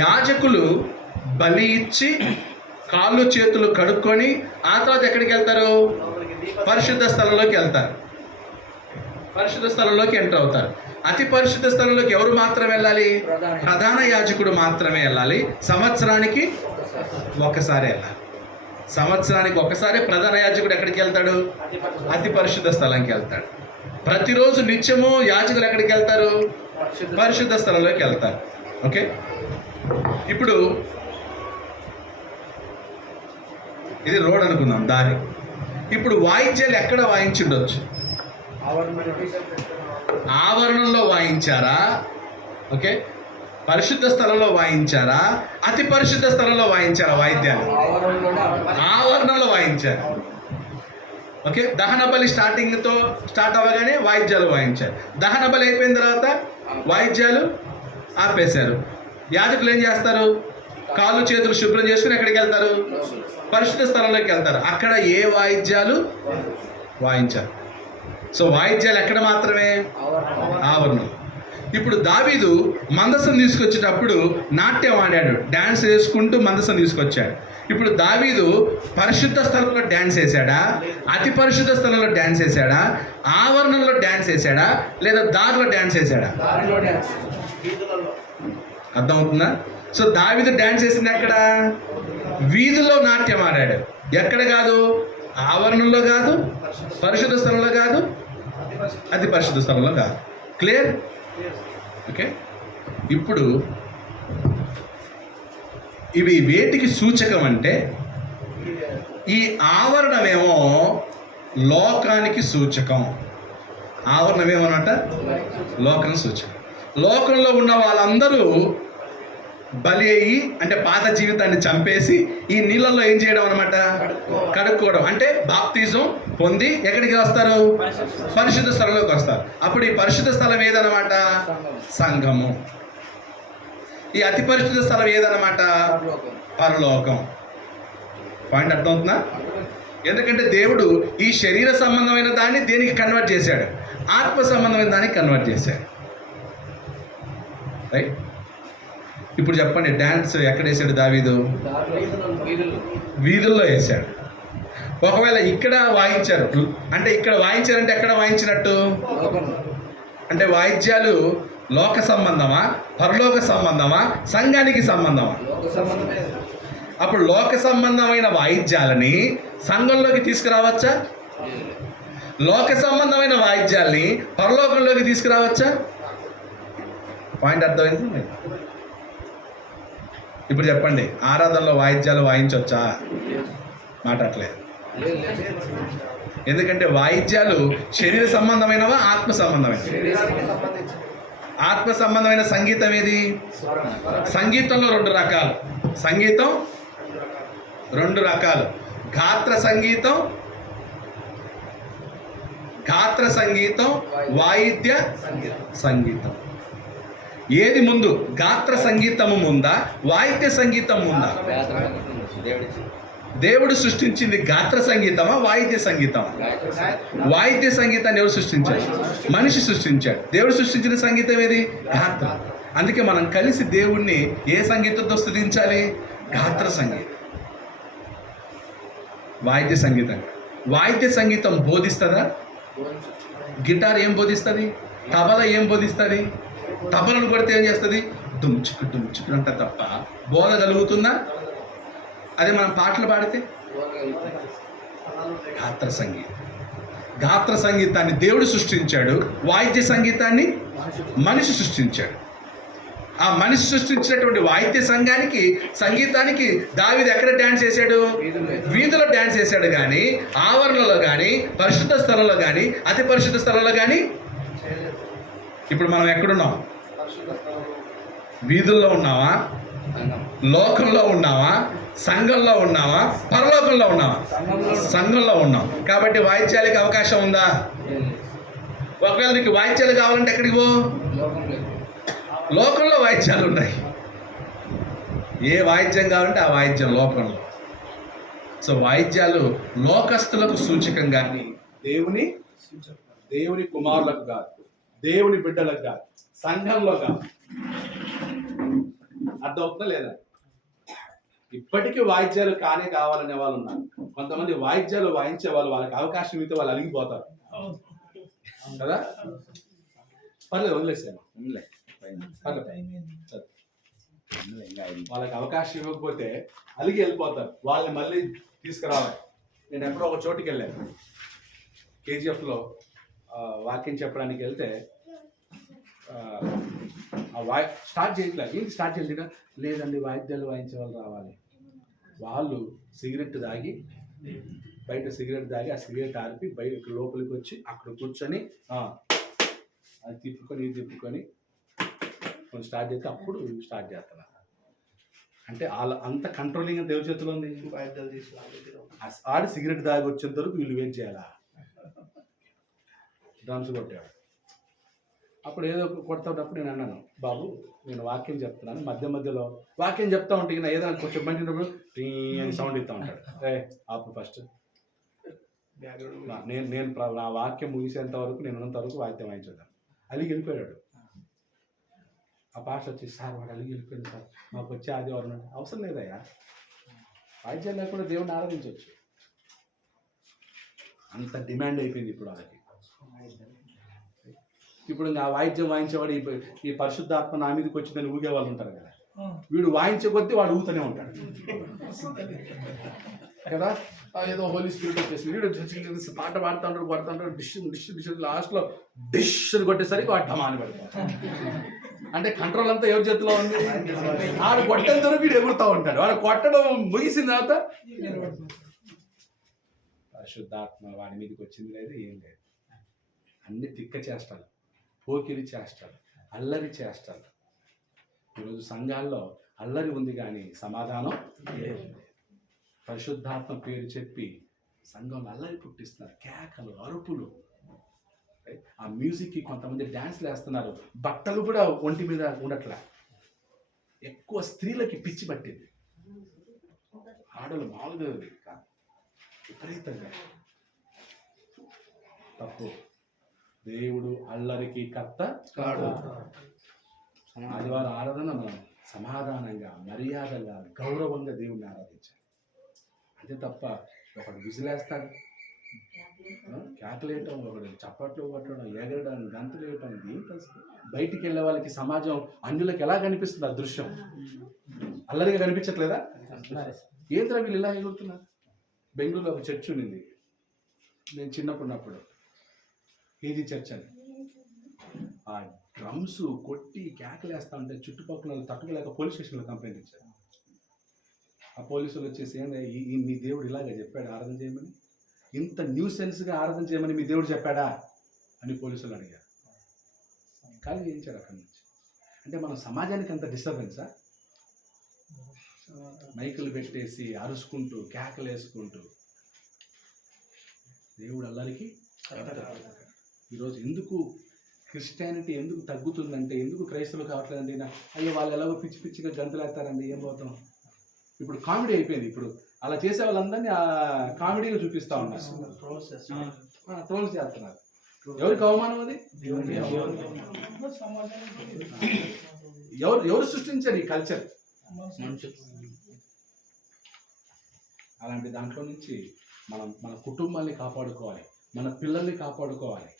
యాజకులు బలి ఇచ్చి కాళ్ళు చేతులు కడుక్కొని ఆ తర్వాత ఎక్కడికి వెళ్తారు? పరిశుద్ధ స్థలంలోకి వెళ్తారు. పరిశుద్ధ స్థలంలోకి ఎంటర్ అవుతారు. అతి పరిశుద్ధ స్థలంలోకి ఎవరు మాత్రం వెళ్ళాలి? ప్రధాన యాజకుడు మాత్రమే వెళ్ళాలి. సంవత్సరానికి ఒకసారి వెళ్ళాలి. సంవత్సరానికి ఒకసారి ప్రధాన యాజకుడు ఎక్కడికి వెళ్తాడు? అతి పరిశుద్ధ స్థలానికి వెళ్తాడు. ప్రతిరోజు నిత్యము యాజకులు ఎక్కడికి వెళ్తారు? పరిశుద్ధ స్థలంలోకి వెళ్తారు. ఓకే, ఇప్పుడు ఇది రోడ్ అనుకుందాం, దారి. ఇప్పుడు వాయిద్యాలు ఎక్కడ వాయించుండొచ్చు? ఆవరణంలో వాయించారా? ఓకే, పరిశుద్ధ స్థలంలో వాయించారా? అతి పరిశుద్ధ స్థలంలో వాయించారా? వాయిద్యాలు ఆవరణంలో వాయించారు. ఓకే, దహన బలి స్టార్ట్ అవ్వగానే వాయిద్యాలు వాయించారు. దహన బలి అయిపోయిన తర్వాత వాయిద్యాలు ఆపేశారు. యాజకులు ఏం చేస్తారు? కాళ్ళు చేతులు శుభ్రం చేసుకుని ఎక్కడికి వెళ్తారు? పరిశుద్ధ స్థలంలోకి వెళ్తారు. అక్కడ ఏ వాయిద్యాలు వాయించారు? సో వాయిద్యాలు ఎక్కడ మాత్రమే? ఆవరణం. ఇప్పుడు దావీదు మందసం తీసుకొచ్చేటప్పుడు నాట్యం ఆడాడు, డ్యాన్స్ వేసుకుంటూ మందసం తీసుకొచ్చాడు. ఇప్పుడు దావీదు పరిశుద్ధ స్థలంలో డ్యాన్స్ వేసాడా? అతి పరిశుద్ధ స్థలంలో డ్యాన్స్ వేసాడా? ఆవరణంలో డ్యాన్స్ వేసాడా? లేదా దారిలో డ్యాన్స్ వేసాడా? అర్థమవుతుందా? సో దావీదు డ్యాన్స్ వేసింది ఎక్కడ? వీధుల్లో నాట్యం ఆడాడు. ఎక్కడ కాదు? ఆవరణంలో కాదు, పరిశుద్ధ స్థలంలో కాదు, అతి పరిశుద్ధ స్థలంలో కాదు. క్లియర్? ఓకే, ఇప్పుడు ఇవి వేటికి సూచకం అంటే ఈ ఆవరణమేమో లోకానికి సూచకం. ఆవరణమేమన్నమాట? లోకం సూచకం. లోకంలో ఉన్న వాళ్ళందరూ బలి అయ్యి, అంటే పాత జీవితాన్ని చంపేసి ఈ నీళ్ళల్లో ఏం చేయడం అనమాట? కడుక్కోవడం. అంటే బాప్తిజం పొంది ఎక్కడికి వస్తారు? పరిశుద్ధ స్థలంలోకి వస్తారు. అప్పుడు ఈ పరిశుద్ధ స్థలం ఏదన్నమాట? సంఘము. ఈ అతి పరిశుద్ధ స్థలం ఏదన్నమాట? పరలోకం. పాయింట్ అర్థమవుతుందా? ఎందుకంటే దేవుడు ఈ శరీర సంబంధమైన దాన్ని దేనికి కన్వర్ట్ చేశాడు? ఆత్మ సంబంధమైన దానికి కన్వర్ట్ చేశాడు. రైట్? ఇప్పుడు చెప్పండి, డ్యాన్స్ ఎక్కడ వేసాడు దావీదు? వీధుల్లో వేశాడు. ఒకవేళ ఇక్కడ వాయించారు అంటే ఇక్కడ వాయించారంటే ఎక్కడ వాయించినట్టు? అంటే వాయిద్యాలు లోక సంబంధమా, పరలోక సంబంధమా, సంఘానికి సంబంధమా? అప్పుడు లోక సంబంధమైన వాయిద్యాలని సంఘంలోకి తీసుకురావచ్చా? లోక సంబంధమైన వాయిద్యాల్ని పరలోకంలోకి తీసుకురావచ్చా? పాయింట్ అర్థమైంది? ఇప్పుడు చెప్పండి, ఆరాధనలో వాయిద్యాలు వాయించవచ్చా? మాట్లాడలేదు. ఎందుకంటే వాయిద్యాలు శరీర సంబంధమైనవా, ఆత్మ సంబంధమైన? ఆత్మ సంబంధమైన సంగీతం ఏది? సంగీతంలో రెండు రకాలు. సంగీతం రెండు రకాలు. గాత్ర సంగీతం, వాయిద్య సంగీతం. ఏది ముందు? గాత్ర సంగీతము ముందా, వాయిద్య సంగీతం ముందా? దేవుడు సృష్టించింది గాత్ర సంగీతమా, వాయిద్య సంగీతమా? వాయిద్య సంగీతాన్ని ఎవరు సృష్టించారు? మనిషి సృష్టించాడు. దేవుడు సృష్టించిన సంగీతం ఏది? గాత్ర. అందుకే మనం కలిసి దేవుణ్ణి ఏ సంగీతంతో స్తుతించాలి? గాత్ర సంగీతం, వాయిద్య సంగీతం. వాయిద్య సంగీతం బోధిస్తుందా? గిటార్ ఏం బోధిస్తుంది? తబల ఏం బోధిస్తుంది? తబలను కొడితే ఏం చేస్తుంది? డుమ్చుకు డుమ్చుకు అంట తప్ప బోధ కలుగుతుందా? అదే మనం పాటలు పాడితే గాత్ర సంగీతం. గాత్ర సంగీతాన్ని దేవుడు సృష్టించాడు, వాయిద్య సంగీతాన్ని మనిషి సృష్టించాడు. ఆ మనిషి సృష్టించినటువంటి వాయిద్య సంగీతానికి దావీదు ఎక్కడ డ్యాన్స్ చేశాడు? వీధిలో డ్యాన్స్ చేశాడు. కానీ ఆవరణలో కానీ, పరిశుద్ధ స్థలంలో కానీ, అతి పరిశుద్ధ స్థలంలో కానీ. ఇప్పుడు మనం ఎక్కడున్నాం? వీధుల్లో ఉన్నావా? లోకంలో ఉన్నావా? సంఘంలో ఉన్నావా? పరలోకంలో ఉన్నావా? సంఘంలో ఉన్నాం. కాబట్టి వాయిద్యాలకి అవకాశం ఉందా? ఒకవేళ నీకు వాయిద్యాలు కావాలంటే ఎక్కడికి పో? లోకంలో వాయిద్యాలు ఉన్నాయి. ఏ వాయిద్యం కావాలంటే ఆ వాయిద్యం లోకంలో. సో వాయిద్యాలు లోకస్తులకు సూచకం కానీ దేవుని కుమారులకు కాదు, దేవుని బిడ్డలకు కాదు, సంఘంలో కాదు. అర్థమవుతుందా లేదా? ఇప్పటికీ వాయిద్యాలు కావాలనే వాళ్ళు ఉన్నారు. కొంతమంది వాయిద్యాలు వాయించే వాళ్ళకి అవకాశం ఇస్తే వాళ్ళు అలిగిపోతారు కదా. పర్లేదు, వదిలేసాను. వాళ్ళకి అవకాశం ఇవ్వకపోతే అలిగి వెళ్ళిపోతారు. వాళ్ళని మళ్ళీ తీసుకురావాలి. నేను ఎప్పుడో ఒక చోటుకి వెళ్ళాను, కేజీఎఫ్లో వాక్యం చెప్పడానికి వెళ్తే స్టార్ట్ చేయట్లేదు. ఏంటి స్టార్ట్ చేయలేదా? లేదండి, వాయిద్యాలు వాయించే వాళ్ళు రావాలి. వాళ్ళు సిగరెట్ తాగి బయట ఆ సిగరెట్ ఆర్పి బయట లోపలికి వచ్చి అక్కడ కూర్చొని అది తిప్పుకొని కొంచెం స్టార్ట్ చేస్తే అప్పుడు స్టార్ట్ చేస్తున్నారు. అంటే వాళ్ళ అంత కంట్రోలింగ్ దేవుడి చేతిలో ఉంది. ఆడి సిగరెట్ తాగి వచ్చేంత వరకు వీళ్ళు వెయిట్ చేయాలా? డ్రమ్స్ కొట్టాడు. అప్పుడు ఏదో కొడతాటప్పుడు నేను అన్నాను, బాబు నేను వాక్యం చెప్తున్నాను, మధ్యలో వాక్యం చెప్తా ఉంటే ఏదైనా కొంచెం బండినప్పుడు టీ అని సౌండ్ ఇస్తూ ఉంటాడు. అప్పుడు ఫస్ట్ నేను నా వాక్యం ముగిసేంత వరకు నేను ఉన్నంత వరకు వాయిద్యం వాయించేద్దాం. అలిగి వెళ్ళిపోయాడు. ఆ పాట వచ్చి, సార్ వాడు అలిగి వెళ్ళిపోయాడు సార్, మాకు వచ్చే ఆదివారం. అవసరం లేదయ్యా, వాయిద్యం లేకుండా దేవుడిని ఆరాధించవచ్చు. అంత డిమాండ్ అయిపోయింది ఇప్పుడు వాళ్ళకి. ఇప్పుడు ఆ వాయిద్యం వాయించేవాడు ఈ పరిశుద్ధాత్మ నా మీదకి వచ్చిందని ఊగే వాళ్ళు ఉంటారు కదా. వీడు వాయించే కొద్దీ వాడు ఊతూనే ఉంటాడు కదా. ఏదో హోలీ స్పిరిట్ వచ్చేసి వీడు పాట కొడుతుంటాడు డిష్ లాస్ట్లో డిష్ అని కొట్టేసరికి వాడు ఢమాని పడతాడు. అంటే కంట్రోల్ అంతా ఎవరి చేతిలో ఉంది? వాడు కొట్టేంత వరకు వీడు ఎగురుతూ ఉంటాడు. వాడు కొట్టడం ముగిసిన తర్వాత పరిశుద్ధాత్మ వాడి మీదకి వచ్చింది లేదు, ఏం లేదు. అన్ని తిక్క చేస్తాడు, పోకిరి చేస్తాడు, అల్లరి చేస్తాడు. ఈరోజు సంఘాల్లో అల్లరి ఉంది కానీ సమాధానం లేదు. పరిశుద్ధాత్మ పేరు చెప్పి సంఘంలో అల్లరి పుట్టిస్తున్నారు, కేకలు, అరుపులు. ఆ మ్యూజిక్కి కొంతమంది డ్యాన్స్లు వేస్తున్నారు, బట్టలు కూడా ఒంటి మీద ఉండట్లే. ఎక్కువ స్త్రీలకి పిచ్చి పట్టింది. ఆడలు మామూలుగా కాదు, విపరీతంగా. తప్పు. దేవుడు అల్లరికి కర్త కాడు. ఆదివారం ఆరాధన మనం సమాధానంగా, మర్యాదగా, గౌరవంగా దేవుడిని ఆరాధించాలి. అంతే తప్ప ఒకడు విసిలేస్తాడు, కేకలేయటం, ఒకడు చప్పట్లు కొట్టడం, ఎగరడం, గంతులు వేయటం, ఏంటి అసలు? బయటికి వెళ్ళే వాళ్ళకి సమాజం అన్యులకు ఎలా కనిపిస్తుంది ఆ దృశ్యం? అల్లరిగా కనిపించట్లేదా? ఏంద్రా వీళ్ళు ఇలా ఎగురుతున్నారు? బెంగళూరులో ఒక చర్చ్ ఉన్నింది, నేను చిన్నప్పుడు ఏది చర్చ్ అని. ఆ డ్రమ్స్ కొట్టి కేకలేస్తా ఉంటే చుట్టుపక్కల తట్టుకోలేక పోలీస్ స్టేషన్లో కంప్లైంట్ ఇచ్చారు. ఆ పోలీసులు వచ్చేసి మీ దేవుడు ఇలాగే చెప్పాడు ఆరాధన చేయమని, ఇంత న్యూసెన్స్గా ఆరాధన చేయమని మీ దేవుడు చెప్పాడా అని పోలీసులు అడిగారు. ఖాళీ చేయించాడు అక్కడి నుంచి. అంటే మన సమాజానికి అంత డిస్టర్బెన్సా? మైకులు పెట్టేసి అరుచుకుంటూ కేకలు వేసుకుంటూ. దేవుడు అల్లరికి. ఈరోజు ఎందుకు క్రిస్టియానిటీ ఎందుకు తగ్గుతుందంటే, ఎందుకు క్రైస్తవులు కావట్లేదండి? అయ్యో వాళ్ళు ఎలాగో పిచ్చి పిచ్చిగా గంతులేస్తారండి, ఏం పోతాం. ఇప్పుడు కామెడీ అయిపోయింది. ఇప్పుడు అలా చేసే వాళ్ళందరినీ ఆ కామెడీగా చూపిస్తూ ఉన్నారు, ట్రోల్స్ చేస్తున్నారు. ఎవరికి అవమానం అది? ఎవరు సృష్టించారు ఈ కల్చర్? అలాంటి దాంట్లో నుంచి మన కుటుంబాన్ని కాపాడుకోవాలి, మన పిల్లల్ని కాపాడుకోవాలి.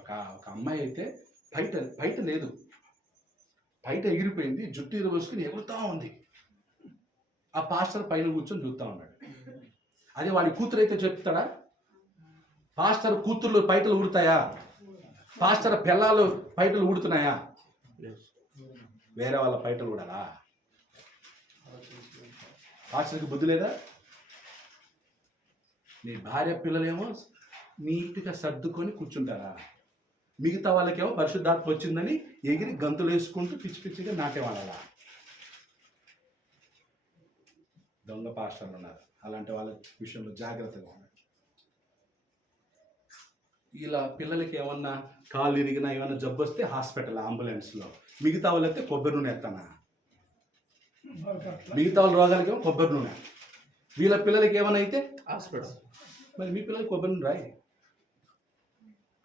ఒక అమ్మాయి అయితే బయట లేదు, బయట ఎగిరిపోయింది, జుట్టు ఇరవోసుకుని ఎగురుతూ ఉంది. ఆ పాస్టర్ పైన కూర్చొని చూస్తూ ఉన్నాడు. అదే వాడి కూతురు అయితే చెప్తాడా? పాస్టర్ కూతుర్లు పైటలు ఊడుతాయా? పాస్టర్ పిల్లలు పైటలు ఊడుతున్నాయా? వేరే వాళ్ళ పైటలు ఊడాలా? పాస్టర్కి బుద్ధి లేదా? నీ భార్య పిల్లలేమో నీట్గా సర్దుకొని కూర్చుంటారా? మిగతా వాళ్ళకేమో పరిశుద్ధాత్మ వచ్చిందని ఎగిరి గంతులు వేసుకుంటూ పిచ్చి పిచ్చిగా నాటేవాళ్ళ. దొంగ పాస్టర్లు ఉన్నారు, అలాంటి వాళ్ళ విషయంలో జాగ్రత్తగా ఉన్నారు. ఇలా పిల్లలకి ఏమన్నా కాళ్ళు ఇరిగినా ఏమన్నా జబ్బు వస్తే హాస్పిటల్ అంబులెన్స్లో, మిగతా వాళ్ళైతే కొబ్బరి నూనె ఎత్తానా? మిగతా వాళ్ళ రోగాలకేమో కొబ్బరి నూనె, వీళ్ళ పిల్లలకి ఏమైనా అయితే హాస్పిటల్. మరి మీ పిల్లలకి కొబ్బరి నూనె రాయి,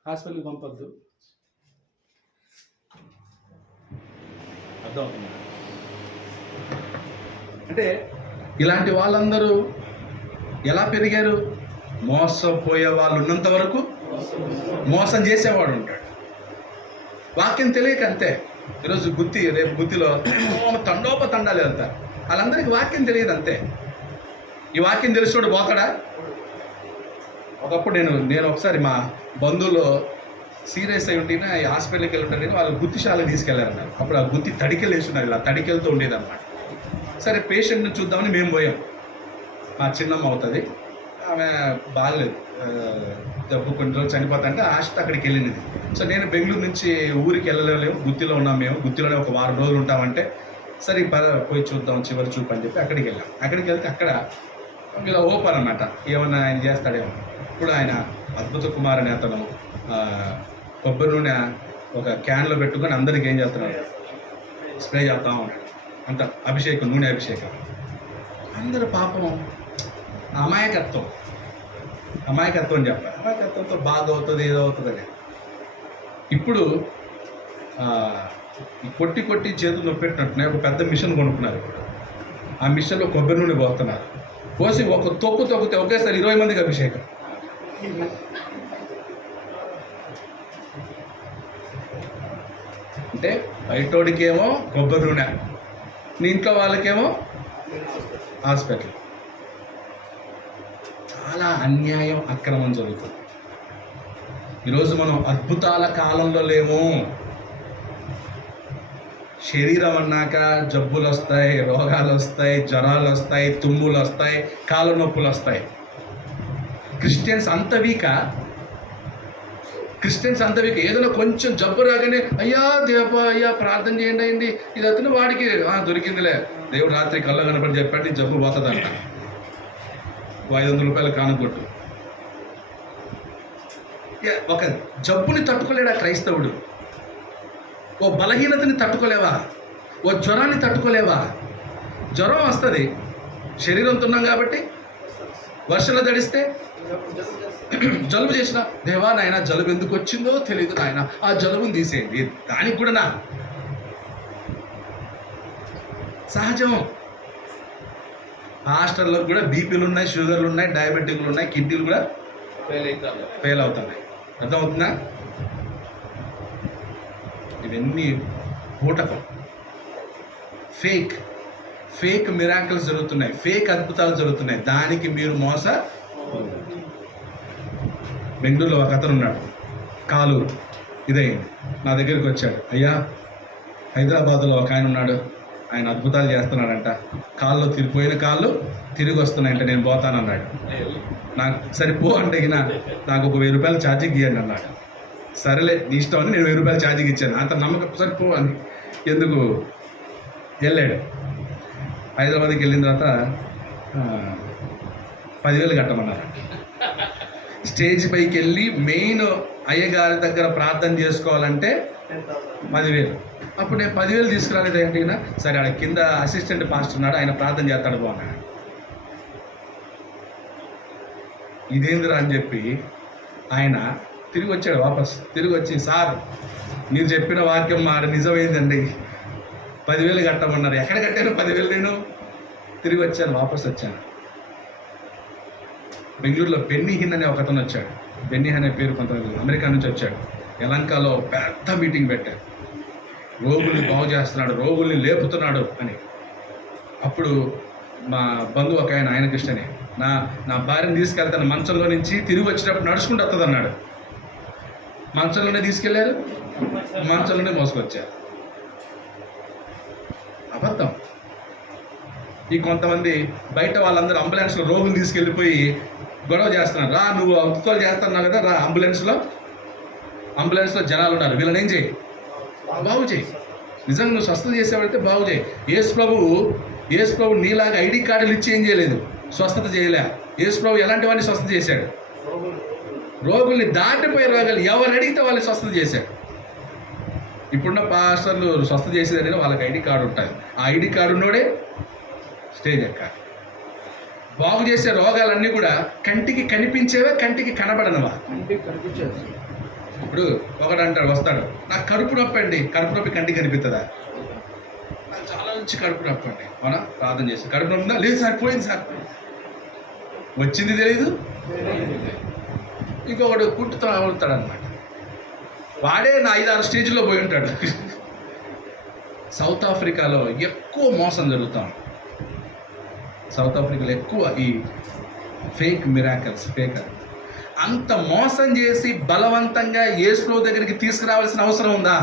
హాస్పిటల్కి పంపొద్దు. అర్థమవుతుంది అంటే ఇలాంటి వాళ్ళందరూ ఎలా పెరిగారు? మోసపోయే వాళ్ళు ఉన్నంత వరకు మోసం చేసేవాడు ఉంటాడు. వాక్యం తెలియక అంతే. ఈరోజు గుత్తి, రేపు గుత్తిలో తండోపతండాలు వెళ్తారు. వాళ్ళందరికీ వాక్యం తెలియదు అంతే. ఈ వాక్యం తెలిసినోడు పోతాడా? ఒకప్పుడు నేను ఒకసారి మా బంధువులు సీరియస్ అయి ఉంటేనే హాస్పిటల్కి వెళ్ళి ఉంటారని వాళ్ళు గుత్తిశాలకు తీసుకెళ్ళారన్నారు. అప్పుడు ఆ గుత్తి తడికెళ్ళి వేస్తున్నారు, ఇలా తడికెళ్తూ ఉండేదన్నమాట. సరే పేషెంట్ని చూద్దామని మేము పోయాం. మా చిన్నమ్మ అవుతుంది, ఆమె బాగలేదు, జబ్బు కొన్ని రోజులు చనిపోతాంటే ఆశతో అక్కడికి వెళ్ళినది. సో నేను బెంగళూరు నుంచి ఊరికి వెళ్ళలేము, గుత్తిలో ఉన్నాం. మేము గుత్తిలోనే ఒక వారం రోజులు ఉంటామంటే సరే పోయి చూద్దాం చివరి చూపు అని చెప్పి అక్కడికి వెళ్ళాం. అక్కడికి వెళ్తే అక్కడ ఇలా ఓపెన్ అన్నమాట, ఏమన్నా ఆయన చేస్తాడేమో. ఇప్పుడు ఆయన అద్భుత కుమార్ అనే అతను కొబ్బరి నూనె ఒక క్యాన్లో పెట్టుకొని అందరికి ఏం చేస్తున్నాడు, స్ప్రే చేస్తా ఉన్నాడు. అంత అభిషేకం, నూనె అభిషేకం. అందరూ పాపం అమాయకత్వం అని చెప్పాలి. అమాయకత్వంతో బాధ అవుతుంది, ఏదో అవుతుంది అని. ఇప్పుడు కొట్టి చేతులు నొప్పెట్టినట్టునే ఒక పెద్ద మిషన్ కొనుక్కున్నారు. ఇప్పుడు ఆ మిషన్లో కొబ్బరి నూనె పోతున్నారు. పోసి ఒక తొక్కితే ఒకేసారి 20 మందికి అభిషేకం. అంటే బయటోడికేమో కొబ్బరి నూనె, నీ ఇంట్లో వాళ్ళకేమో హాస్పిటల్. చాలా అన్యాయం, అక్రమం జరుగుతుంది. ఈరోజు మనం అద్భుతాల కాలంలో లేము. శరీరం అన్నాక జబ్బులు వస్తాయి, రోగాలు వస్తాయి, జ్వరాలు వస్తాయి, తుమ్ములు వస్తాయి, కాళ్ళ నొప్పులు వస్తాయి. క్రిస్టియన్స్ అంత వీక. ఏదైనా కొంచెం జబ్బు రాగానే అయ్యా దేవా, అయ్యా ప్రార్థన చేయండి అయింది, ఇది అతను వాడికి దొరికిందిలే, దేవుడు రాత్రి కళ్ళ కనపడి చెప్పాడు నీ జబ్బు పోతుందంట, 500 రూపాయలు కానుకొట్టు. ఒక జబ్బుని తట్టుకోలేడా క్రైస్తవుడు? ఓ బలహీనతని తట్టుకోలేవా? ఓ జ్వరాన్ని తట్టుకోలేవా? జ్వరం వస్తుంది, శరీరంతో ఉన్నాం కాబట్టి. వర్షంలో తడిస్తే జలుబు చేసిన, దేవా నాయన జలుబు ఎందుకు వచ్చిందో తెలియదు నాయన, ఆ జలుబుని తీసేయండి. దానికి కూడా నా సహజం. హాస్టల్లో కూడా బీపీలు ఉన్నాయి, షుగర్లు ఉన్నాయి, డయాబెటిక్లు ఉన్నాయి, కిడ్నీలు కూడా ఫెయిల్ అవుతున్నాయి. అర్థమవుతుందా? ఇవన్నీ బూటకం, ఫేక్ మిరాకిల్స్ జరుగుతున్నాయి, ఫేక్ అద్భుతాలు జరుగుతున్నాయి. దానికి మీరు బెంగళూరులో ఒక అతను ఉన్నాడు, కాలు ఇదైంది, నా దగ్గరికి వచ్చాడు. అయ్యా, హైదరాబాద్లో ఒక ఆయన ఉన్నాడు, ఆయన అద్భుతాలు చేస్తున్నాడంట, కాళ్ళు తిరిగిపోయిన కాళ్ళు తిరిగి వస్తున్నాయంట, నేను పోతానన్నాడు. నాకు సరిపో అంటే నాకు ఒక 1000 రూపాయలు ఛార్జింగ్ ఇవ్వండి అన్నాడు. సరేలే నీ ఇష్టం అని నేను 1000 రూపాయలు ఛార్జింగ్ ఇచ్చాను. అంత నమ్మకం సరిపో అని ఎందుకు వెళ్ళాడు. హైదరాబాద్కి వెళ్ళిన తర్వాత 10,000 కట్టమన్నారు. స్టేజ్ పైకి వెళ్ళి మెయిన్ అయ్యగారి దగ్గర ప్రార్థన చేసుకోవాలంటే 10,000. అప్పుడు నేను 10,000 తీసుకురాలేదు ఏంటి. సరే, ఆడ కింద అసిస్టెంట్ పాస్టర్ ఉన్నాడు, ఆయన ప్రార్థన చేస్తాడు బాగున్నాడు. ఇదేందిరా అని చెప్పి ఆయన తిరిగి వచ్చాడు, వాపస్ తిరిగి వచ్చి, సార్ మీరు చెప్పిన వాక్యం మాట నిజమైందండి, 10,000 కట్టమన్నారు. ఎక్కడ కట్టాను 10,000? నేను తిరిగి వచ్చాను, వాపస్ వచ్చాను. బెంగళూరులో బెన్నీహిన్ అనే ఒక అతను వచ్చాడు. బెన్నీ అనే పేరు కొంతమంది అమెరికా నుంచి వచ్చాడు. యలంకలో పెద్ద మీటింగ్ పెట్టాడు, రోగుల్ని బాగు చేస్తున్నాడు, రోగుల్ని లేపుతున్నాడు అని. అప్పుడు మా బంధువు ఒక ఆయన కృష్ణని, నా భార్యను తీసుకెళ్తాను, మంచంలో నుంచి తిరిగి వచ్చేటప్పుడు నడుచుకుంటూ వస్తుంది అన్నాడు. మంచంలోనే తీసుకెళ్లారు, మంచంలోనే మోసుకొచ్చారు. అబద్ధం. ఈ కొంతమంది బయట వాళ్ళందరూ అంబులెన్స్లో రోగులు తీసుకెళ్ళిపోయి గొడవ చేస్తున్నారు. రా, నువ్వు అద్భుతాలు చేస్తున్నావు కదా, రా, అంబులెన్స్లో జనాలు ఉన్నారు, వీళ్ళని ఏం చేయి, బాగు చేయి. నిజంగా నువ్వు స్వస్థత చేసేవాడితే బాగు చేయి. యేసు ప్రభు నీలాగా ఐడి కార్డులు ఇచ్చి ఏం చేయలేదు, స్వస్థత చేయలే. యేసు ప్రభు ఎలాంటి వాడిని స్వస్థత చేశాడు? రోగుల్ని దాటిపోయే రోగాలు ఎవరు అడిగితే వాళ్ళని స్వస్థత చేశాడు. ఇప్పుడున్న పాస్టర్లు స్వస్థత చేసేదంటే వాళ్ళకి ఐడి కార్డు ఉంటుంది. ఆ ఐడి కార్డు ఉన్నోడే స్టేజ్ ఎక్కాలి. బాగు చేసే రోగాలన్నీ కూడా కంటికి కనిపించేవే, కంటికి కనబడనవా? ఇప్పుడు ఒకడు అంటాడు, వస్తాడు, నాకు కడుపు నొప్పి అండి. కడుపు నొప్పి కంటికి కనిపిస్తుందా? నాకు చాలా నుంచి కడుపు నొప్పి అండి. అవునా, ప్రార్థన చేసి కడుపు నొప్పి ఉందా? లేదు సార్, పోయింది సార్. వచ్చింది తెలీదు. ఇంకొకడు కుట్టుతో అవుతాడు అనమాట. వాడే నా 5-6 స్టేజ్లో పోయి ఉంటాడు. సౌత్ ఆఫ్రికాలో ఎక్కువ మోసం జరుగుతాం. సౌత్ ఆఫ్రికాలో ఎక్కువ ఈ ఫేక్ మిరాకల్స్, అంత మోసం చేసి బలవంతంగా యేసు దగ్గరికి తీసుకురావాల్సిన అవసరం ఉందా?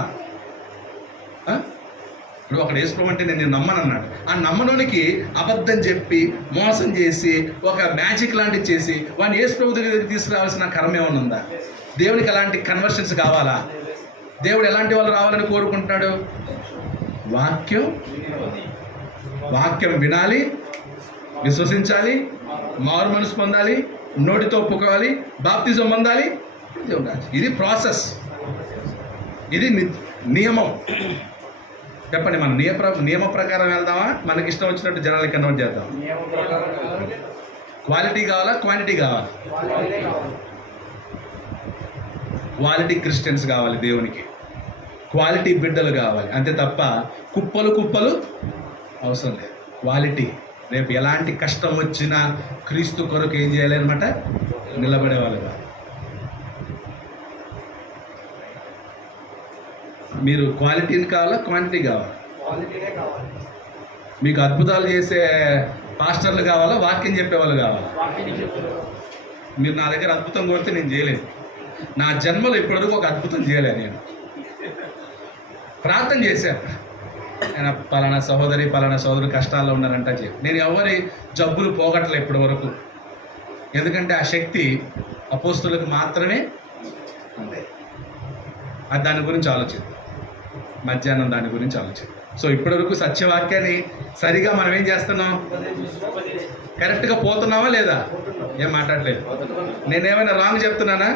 ఇప్పుడు ఒకడు యేసు అంటే నేను నమ్మనన్నాడు. ఆ నమ్మనోనికి అబద్ధం చెప్పి మోసం చేసి ఒక మ్యాజిక్ లాంటివి చేసి వాడిని యేసు ప్రభు దగ్గరికి తీసుకురావాల్సిన కర్మ ఏమైనా ఉందా? దేవునికి అలాంటి కన్వర్షన్స్ కావాలా? దేవుడు ఎలాంటి వాళ్ళు రావాలని కోరుకుంటున్నాడు? వాక్యం వినాలి, విశ్వసించాలి, మారు మనసు పొందాలి, నోటితో ఒప్పుకోవాలి, బాప్తిజం పొందాలి. ఇది ప్రాసెస్, ఇది నియమం. చెప్పండి, మన నియమ ప్రకారం వెళ్దామా, మనకి ఇష్టం వచ్చినట్టు జనాలకి కన్వర్ట్ చేద్దాం? క్వాలిటీ కావాలా, క్వాంటిటీ కావాలా? క్వాలిటీ క్రిస్టియన్స్ కావాలి దేవునికి, క్వాలిటీ బిడ్డలు కావాలి. అంతే తప్ప కుప్పలు అవసరం లేదు. క్వాలిటీ. రేపు ఎలాంటి కష్టం వచ్చినా క్రీస్తు కొరకు ఏం చేయాలి అనమాట, నిలబడే వాళ్ళు కాదు. మీరు క్వాలిటీని కావాలా, క్వాంటిటీ కావాలా? మీకు అద్భుతాలు చేసే పాస్టర్లు కావాలా, వాక్యం చెప్పేవాళ్ళు కావాలా? మీరు నా దగ్గర అద్భుతం కోరితే నేను చేయలేదు. నా జన్మలో ఇప్పటివరకు ఒక అద్భుతం చేయలేదు. నేను ప్రార్థన చేశాను, ఆయన పలానా సోదరుడు కష్టాల్లో ఉన్నారంట చెప్పి. నేను ఎవరి జబ్బులు పోగొట్టలే ఇప్పటి వరకు. ఎందుకంటే ఆ శక్తి అపోస్తులకు మాత్రమే ఉంది. అది దాని గురించి ఆలోచిద్దాం, మధ్యాహ్నం దాని గురించి ఆలోచిద్దాం. సో ఇప్పటివరకు సత్యవాక్యాన్ని సరిగా మనం ఏం చేస్తున్నాం? కరెక్ట్గా పోతున్నావా లేదా? ఏం మాట్లాడలేదు. నేనేమైనా రాంగ్ చెప్తున్నానా?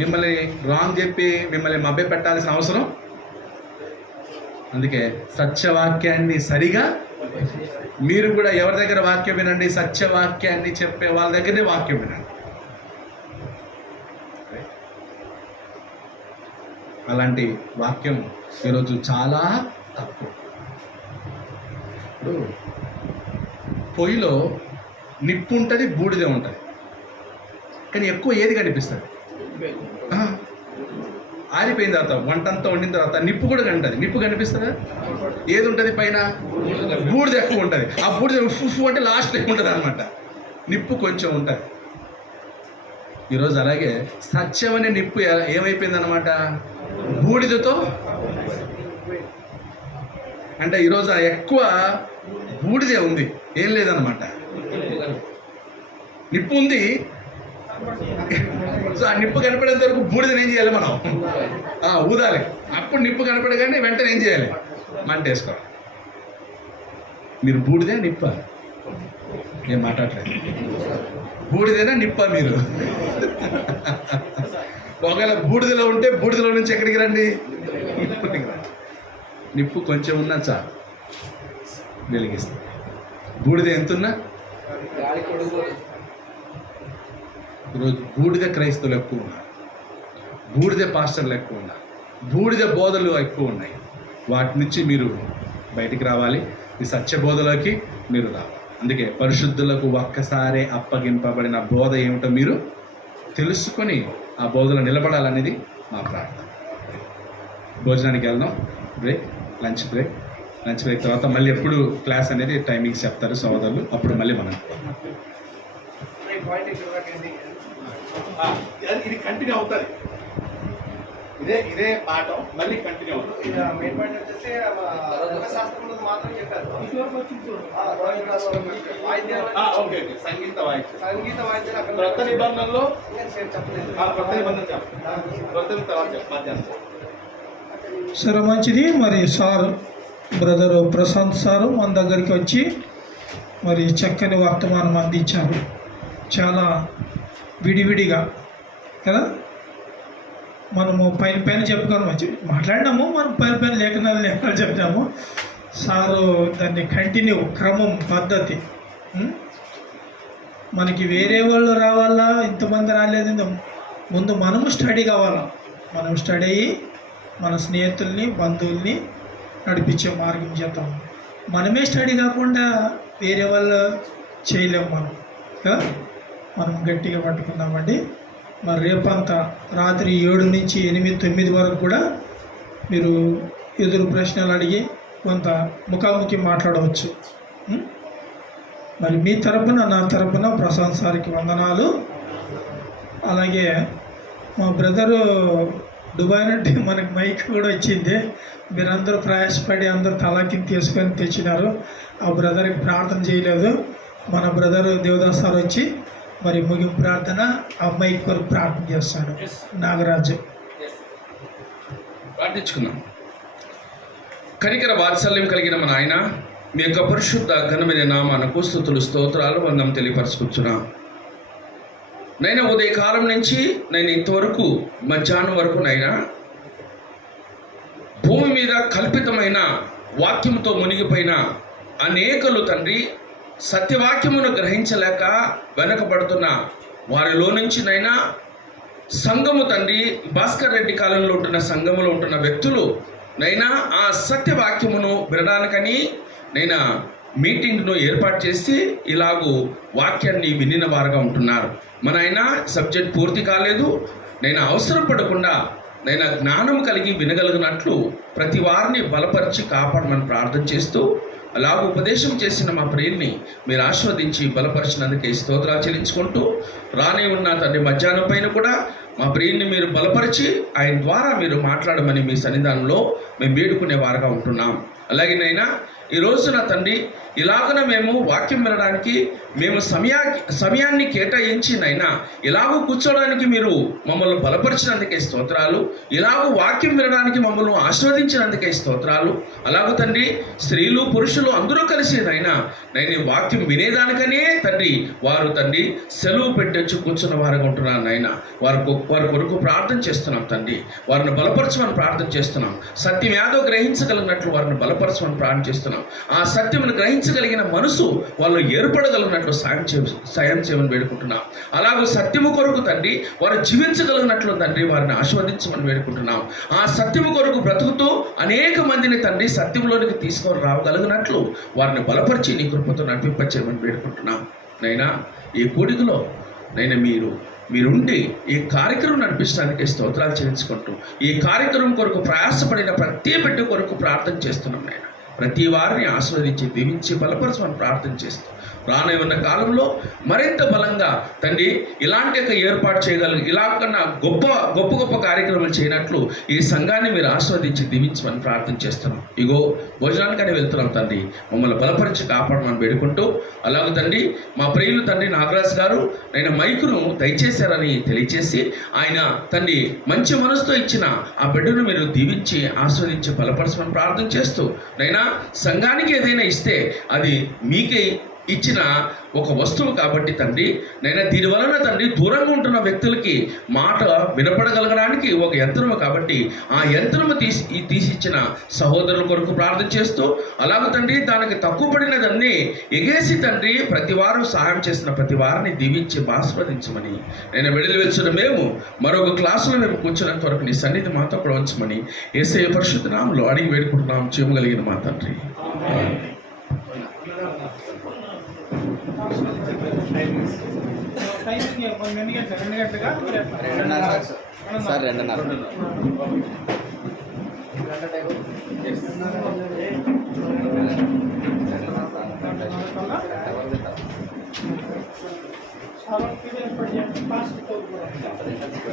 మిమ్మల్ని రాంగ్ చెప్పి మిమ్మల్ని మభ్య పెట్టాల్సిన అవసరం అందుకే సత్యవాక్యాన్ని సరిగా మీరు కూడా ఎవరి దగ్గర వాక్యం వినండి, సత్యవాక్యాన్ని చెప్పే వాళ్ళ దగ్గరనే వాక్యం వినండి. అలాంటి వాక్యం ఈరోజు చాలా తక్కువ. ఇప్పుడు పొయ్యిలో నిప్పు ఉంటుంది, బూడిద ఉంటుంది, కానీ ఎక్కువ ఏది కనిపిస్తుంది? ఆరిపోయిన తర్వాత వంటంతా వండిన తర్వాత నిప్పు కూడా కనిపిస్తుంది. నిప్పు కనిపిస్తుందా? ఏది ఉంటుంది పైన? బూడిద ఎక్కువ ఉంటుంది. ఆ బూడిద ఉఫ్ అంటే లాస్ట్లో ఉంటుంది అనమాట. నిప్పు కొంచెం ఉంటుంది. ఈరోజు అలాగే సత్యం అనే నిప్పు ఏమైపోయింది అనమాట? బూడిదతో. అంటే ఈరోజు ఎక్కువ బూడిదే ఉంది, ఏం లేదనమాట. నిప్పు ఉంది, సో ఆ నిప్పు కనపడేంత వరకు బూడిదని ఏం చేయాలి మనం? ఊదాలి. అప్పుడు నిప్పు కనపడగానే వెంటనే ఏం చేయాలి? మంట వేసుకోవాలి. మీరు బూడిదే నిప్ప? ఏం మాట్లాడలేదు. బూడిదేనా నిప్ప మీరు? ఒకవేళ బూడిదలో ఉంటే బూడిదలో నుంచి ఎక్కడికి రండి? నిప్పు కొంచెం ఉన్నా చాలు, వెలిగిస్తుంది. బూడిద ఎంతున్నా. ఈరోజు బూడిద క్రైస్తవులు ఎక్కువ ఉన్నారు, బూడిద పాస్టర్లు ఎక్కువ ఉన్నారు, బూడిద బోధలు ఎక్కువ ఉన్నాయి. వాటి నుంచి మీరు బయటికి రావాలి, ఈ సత్య బోధలోకి మీరు రావాలి. అందుకే పరిశుద్ధులకు ఒక్కసారే అప్పగింపబడిన బోధ ఏమిటో మీరు తెలుసుకొని ఆ బోధలో నిలబడాలనేది మా ప్రార్థన. భోజనానికి వెళ్దాం. లంచ్ బ్రేక్ తర్వాత మళ్ళీ ఎప్పుడు క్లాస్ అనేది టైమింగ్స్ చెప్తారు సోదరులు, అప్పుడు మళ్ళీ మనం ఇది కంటిన్యూ అవుతుంది. ఇదే పాఠం మళ్ళీ కంటిన్యూ అవుతుంది. మెయిన్ పాయింట్ వచ్చేసి శాస్త్రం మాత్రం చెప్పారు. సంగీత వాయిద్యాలు అక్కడ కొత్త నిబంధనలో చెప్పలేదు. కొత్త నిబంధన చెప్పాలి. సరే, మంచిది. మరి సారు బ్రదరు ప్రశాంత్ సారు మన దగ్గరికి వచ్చి మరి చక్కని వర్తమానం అందించారు. చాలా విడివిడిగా కదా, మనము పైన చెప్పుకొని వచ్చి మాట్లాడినాము, మనం పైన లేఖనాలు చెప్పినాము. సారు దాన్ని కంటిన్యూ క్రమం పద్ధతి. మనకి వేరే వాళ్ళు రావాలా, ఇంతమంది రాలేదు, ముందు మనము స్టడీ కావాలా. మనం స్టడీ అయ్యి మన స్నేహితుల్ని బంధువుల్ని నడిపించే మార్గం చేద్దాం. మనమే స్టడీ కాకుండా వేరే వాళ్ళు చేయలేము మనం కదా. మనం గట్టిగా పట్టుకుందామండి. మరి రేపంతా రాత్రి 7 నుంచి 8, 9 వరకు కూడా మీరు ఎదురు ప్రశ్నలు అడిగి కొంత ముఖాముఖి మాట్లాడవచ్చు. మరి మీ తరపున నా తరపున ప్రశాంత్ సార్కి వందనాలు. అలాగే మా బ్రదరు దుబాయ్ నుండి మనకి మైక్ కూడా వచ్చింది. మీరందరూ ప్రయాసపడి అందరూ తలాకిని తీసుకొని తెచ్చినారు. ఆ బ్రదర్కి ప్రార్థన చేయలేదు. మన బ్రదరు దేవదాస్ సార్ వచ్చి మరి ముగింపు ప్రార్థన ఆ మైక్ కొరకు ప్రార్థన చేస్తాడు. నాగరాజు ప్రార్థించుకుందాం. కనికర వాత్సల్యం కలిగిన మన ఆయన, మీ యొక్క పరిశుద్ధ ఘనమైన నామానకు స్తుతులు స్తోత్రాలు వందనం తెలియపరచుకుంటున్నాం. నైనా ఉదయకాలం నుంచి నేను ఇంతవరకు మధ్యాహ్నం వరకు నైనా భూమి మీద కల్పితమైన వాక్యముతో మునిగిపోయిన అనేకలు తండ్రి సత్యవాక్యమును గ్రహించలేక వెనకబడుతున్న వారిలో నుంచి నైనా సంఘము తండ్రి భాస్కర్ రెడ్డి కాలంలో ఉంటున్న సంఘములో ఉంటున్న వ్యక్తులు నైనా ఆ సత్యవాక్యమును వినడానికని నైనా మీటింగ్ను ఏర్పాటు చేసి ఇలాగూ వాక్యాన్ని వినిన వారుగా ఉంటున్నారు. మన ఆయన సబ్జెక్ట్ పూర్తి కాలేదు, నేను అవసరం పడకుండా నేను జ్ఞానం కలిగి వినగలిగినట్లు ప్రతి వారిని బలపరిచి కాపాడమని ప్రార్థన చేస్తూ అలాగ ఉపదేశం చేసిన మా ప్రియుల్ని మీరు ఆస్వాదించి బలపరిచినందుకే స్తోత్రాలు చెల్లించుకుంటూ రానే ఉన్న తండ్రి మధ్యాహ్నం పైన కూడా మా ప్రియుల్ని మీరు బలపరిచి ఆయన ద్వారా మీరు మాట్లాడమని మీ సన్నిధానంలో మేము వేడుకునే వారుగా ఉంటున్నాం. అలాగే నైనా ఈ రోజున తండ్రి ఇలాగన మేము వాక్యం వినడానికి మేము సమయాన్ని కేటాయించి నైనా ఇలాగూ కూర్చోడానికి మీరు మమ్మల్ని బలపరిచినందుకే స్తోత్రాలు. ఇలాగూ వాక్యం వినడానికి మమ్మల్ని ఆస్వాదించినందుకే స్తోత్రాలు. అలాగూ తండ్రి స్త్రీలు పురుషులు అందరూ కలిసి నైనా నేను వాక్యం వినేదానికనే తండ్రి వారు తండ్రి సెలవు పెట్టొచ్చు కూర్చున్న వారుగా ఉంటున్నారు. నైనా వారి కొరకు ప్రార్థన చేస్తున్నాం తండ్రి, వారిని బలపరచమని ప్రార్థన చేస్తున్నాం. సత్య సత్యం ఏదో గ్రహించగలిగినట్లు వారిని బలపరచమని ప్రార్థన చేస్తున్నాం. ఆ సత్యమును గ్రహించగలిగిన మనసు వాళ్ళు ఏర్పడగలిగినట్లు సాయం చేయమని వేడుకుంటున్నాం. అలాగే సత్యము కొరకు తండ్రి వారు జీవించగలిగినట్లు తండ్రి వారిని ఆశీర్వదించమని వేడుకుంటున్నాం. ఆ సత్యము కొరకు బ్రతుకుతూ అనేక మందిని తండ్రి సత్యంలోనికి తీసుకొని రాగలిగినట్లు వారిని బలపరిచి నీ కృపతో నడిపింపచేయమని వేడుకుంటున్నాం. నైనా ఈ కూడికలో నైనా మీరుండి ఈ కార్యక్రమం నడిపించడానికి స్తోత్రాలు చెల్లించుకుంటూ ఈ కార్యక్రమం కొరకు ప్రయాసపడిన ప్రతి బిడ్డ కొరకు ప్రార్థన చేస్తున్నాం. నాయన ప్రతి వారిని ఆస్వాదించి దీవించి బలపరచమని ప్రార్థన చేస్తూ రానై ఉన్న కాలంలో మరింత బలంగా తండ్రి ఇలాంటి ఒక ఏర్పాటు చేయగలరు, ఇలా కన్నా గొప్ప గొప్ప గొప్ప కార్యక్రమాలు చేయనట్లు ఈ సంఘాన్ని మీరు ఆస్వాదించి దీవించమని ప్రార్థన చేస్తున్నాం. ఇగో భోజనానికని వెళ్తున్నాం తండ్రి, మమ్మల్ని బలపరిచి కాపాడమని వేడుకుంటూ అలాగే తండ్రి మా ప్రియులు తండ్రి నాగరాజు గారు నేను మైకును దయచేశారని తెలియచేసి ఆయన తండ్రి మంచి మనసుతో ఇచ్చిన ఆ బిడ్డను మీరు దీవించి ఆస్వాదించి బలపరచమని ప్రార్థన చేస్తూ నైనా సంఘానికి ఏదైనా ఇస్తే అది మీకే ఇచ్చిన ఒక వస్తువు కాబట్టి తండ్రి నైనా దీని వలన తండ్రి దూరంగా ఉంటున్న వ్యక్తులకి మాట వినపడగలగడానికి ఒక యంత్రము కాబట్టి ఆ యంత్రము తీసిచ్చిన సహోదరుల కొరకు ప్రార్థన చేస్తూ అలాగే తండ్రి దానికి తక్కువ పడినదన్నీ ఎగేసి తండ్రి ప్రతి వారు సహాయం చేసిన ప్రతి వారిని దీవించి ఆస్వాదించమని నేను విడుదల వచ్చిన మేము మరొక క్లాసులో మేము కూర్చున్నంత వరకు నీ సన్నిధి మాతో కూడా ఉంచమని యేసయ్య పరిశుద్ధ నామములో అడిగి వేడుకుంటున్నాం చేయగలిగిన మా తండ్రి. టైమింగ్ 2 గంటలుగా సార్ 2:30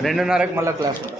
2:30కి మళ్ళీ క్లాస్ ఉంటుంది.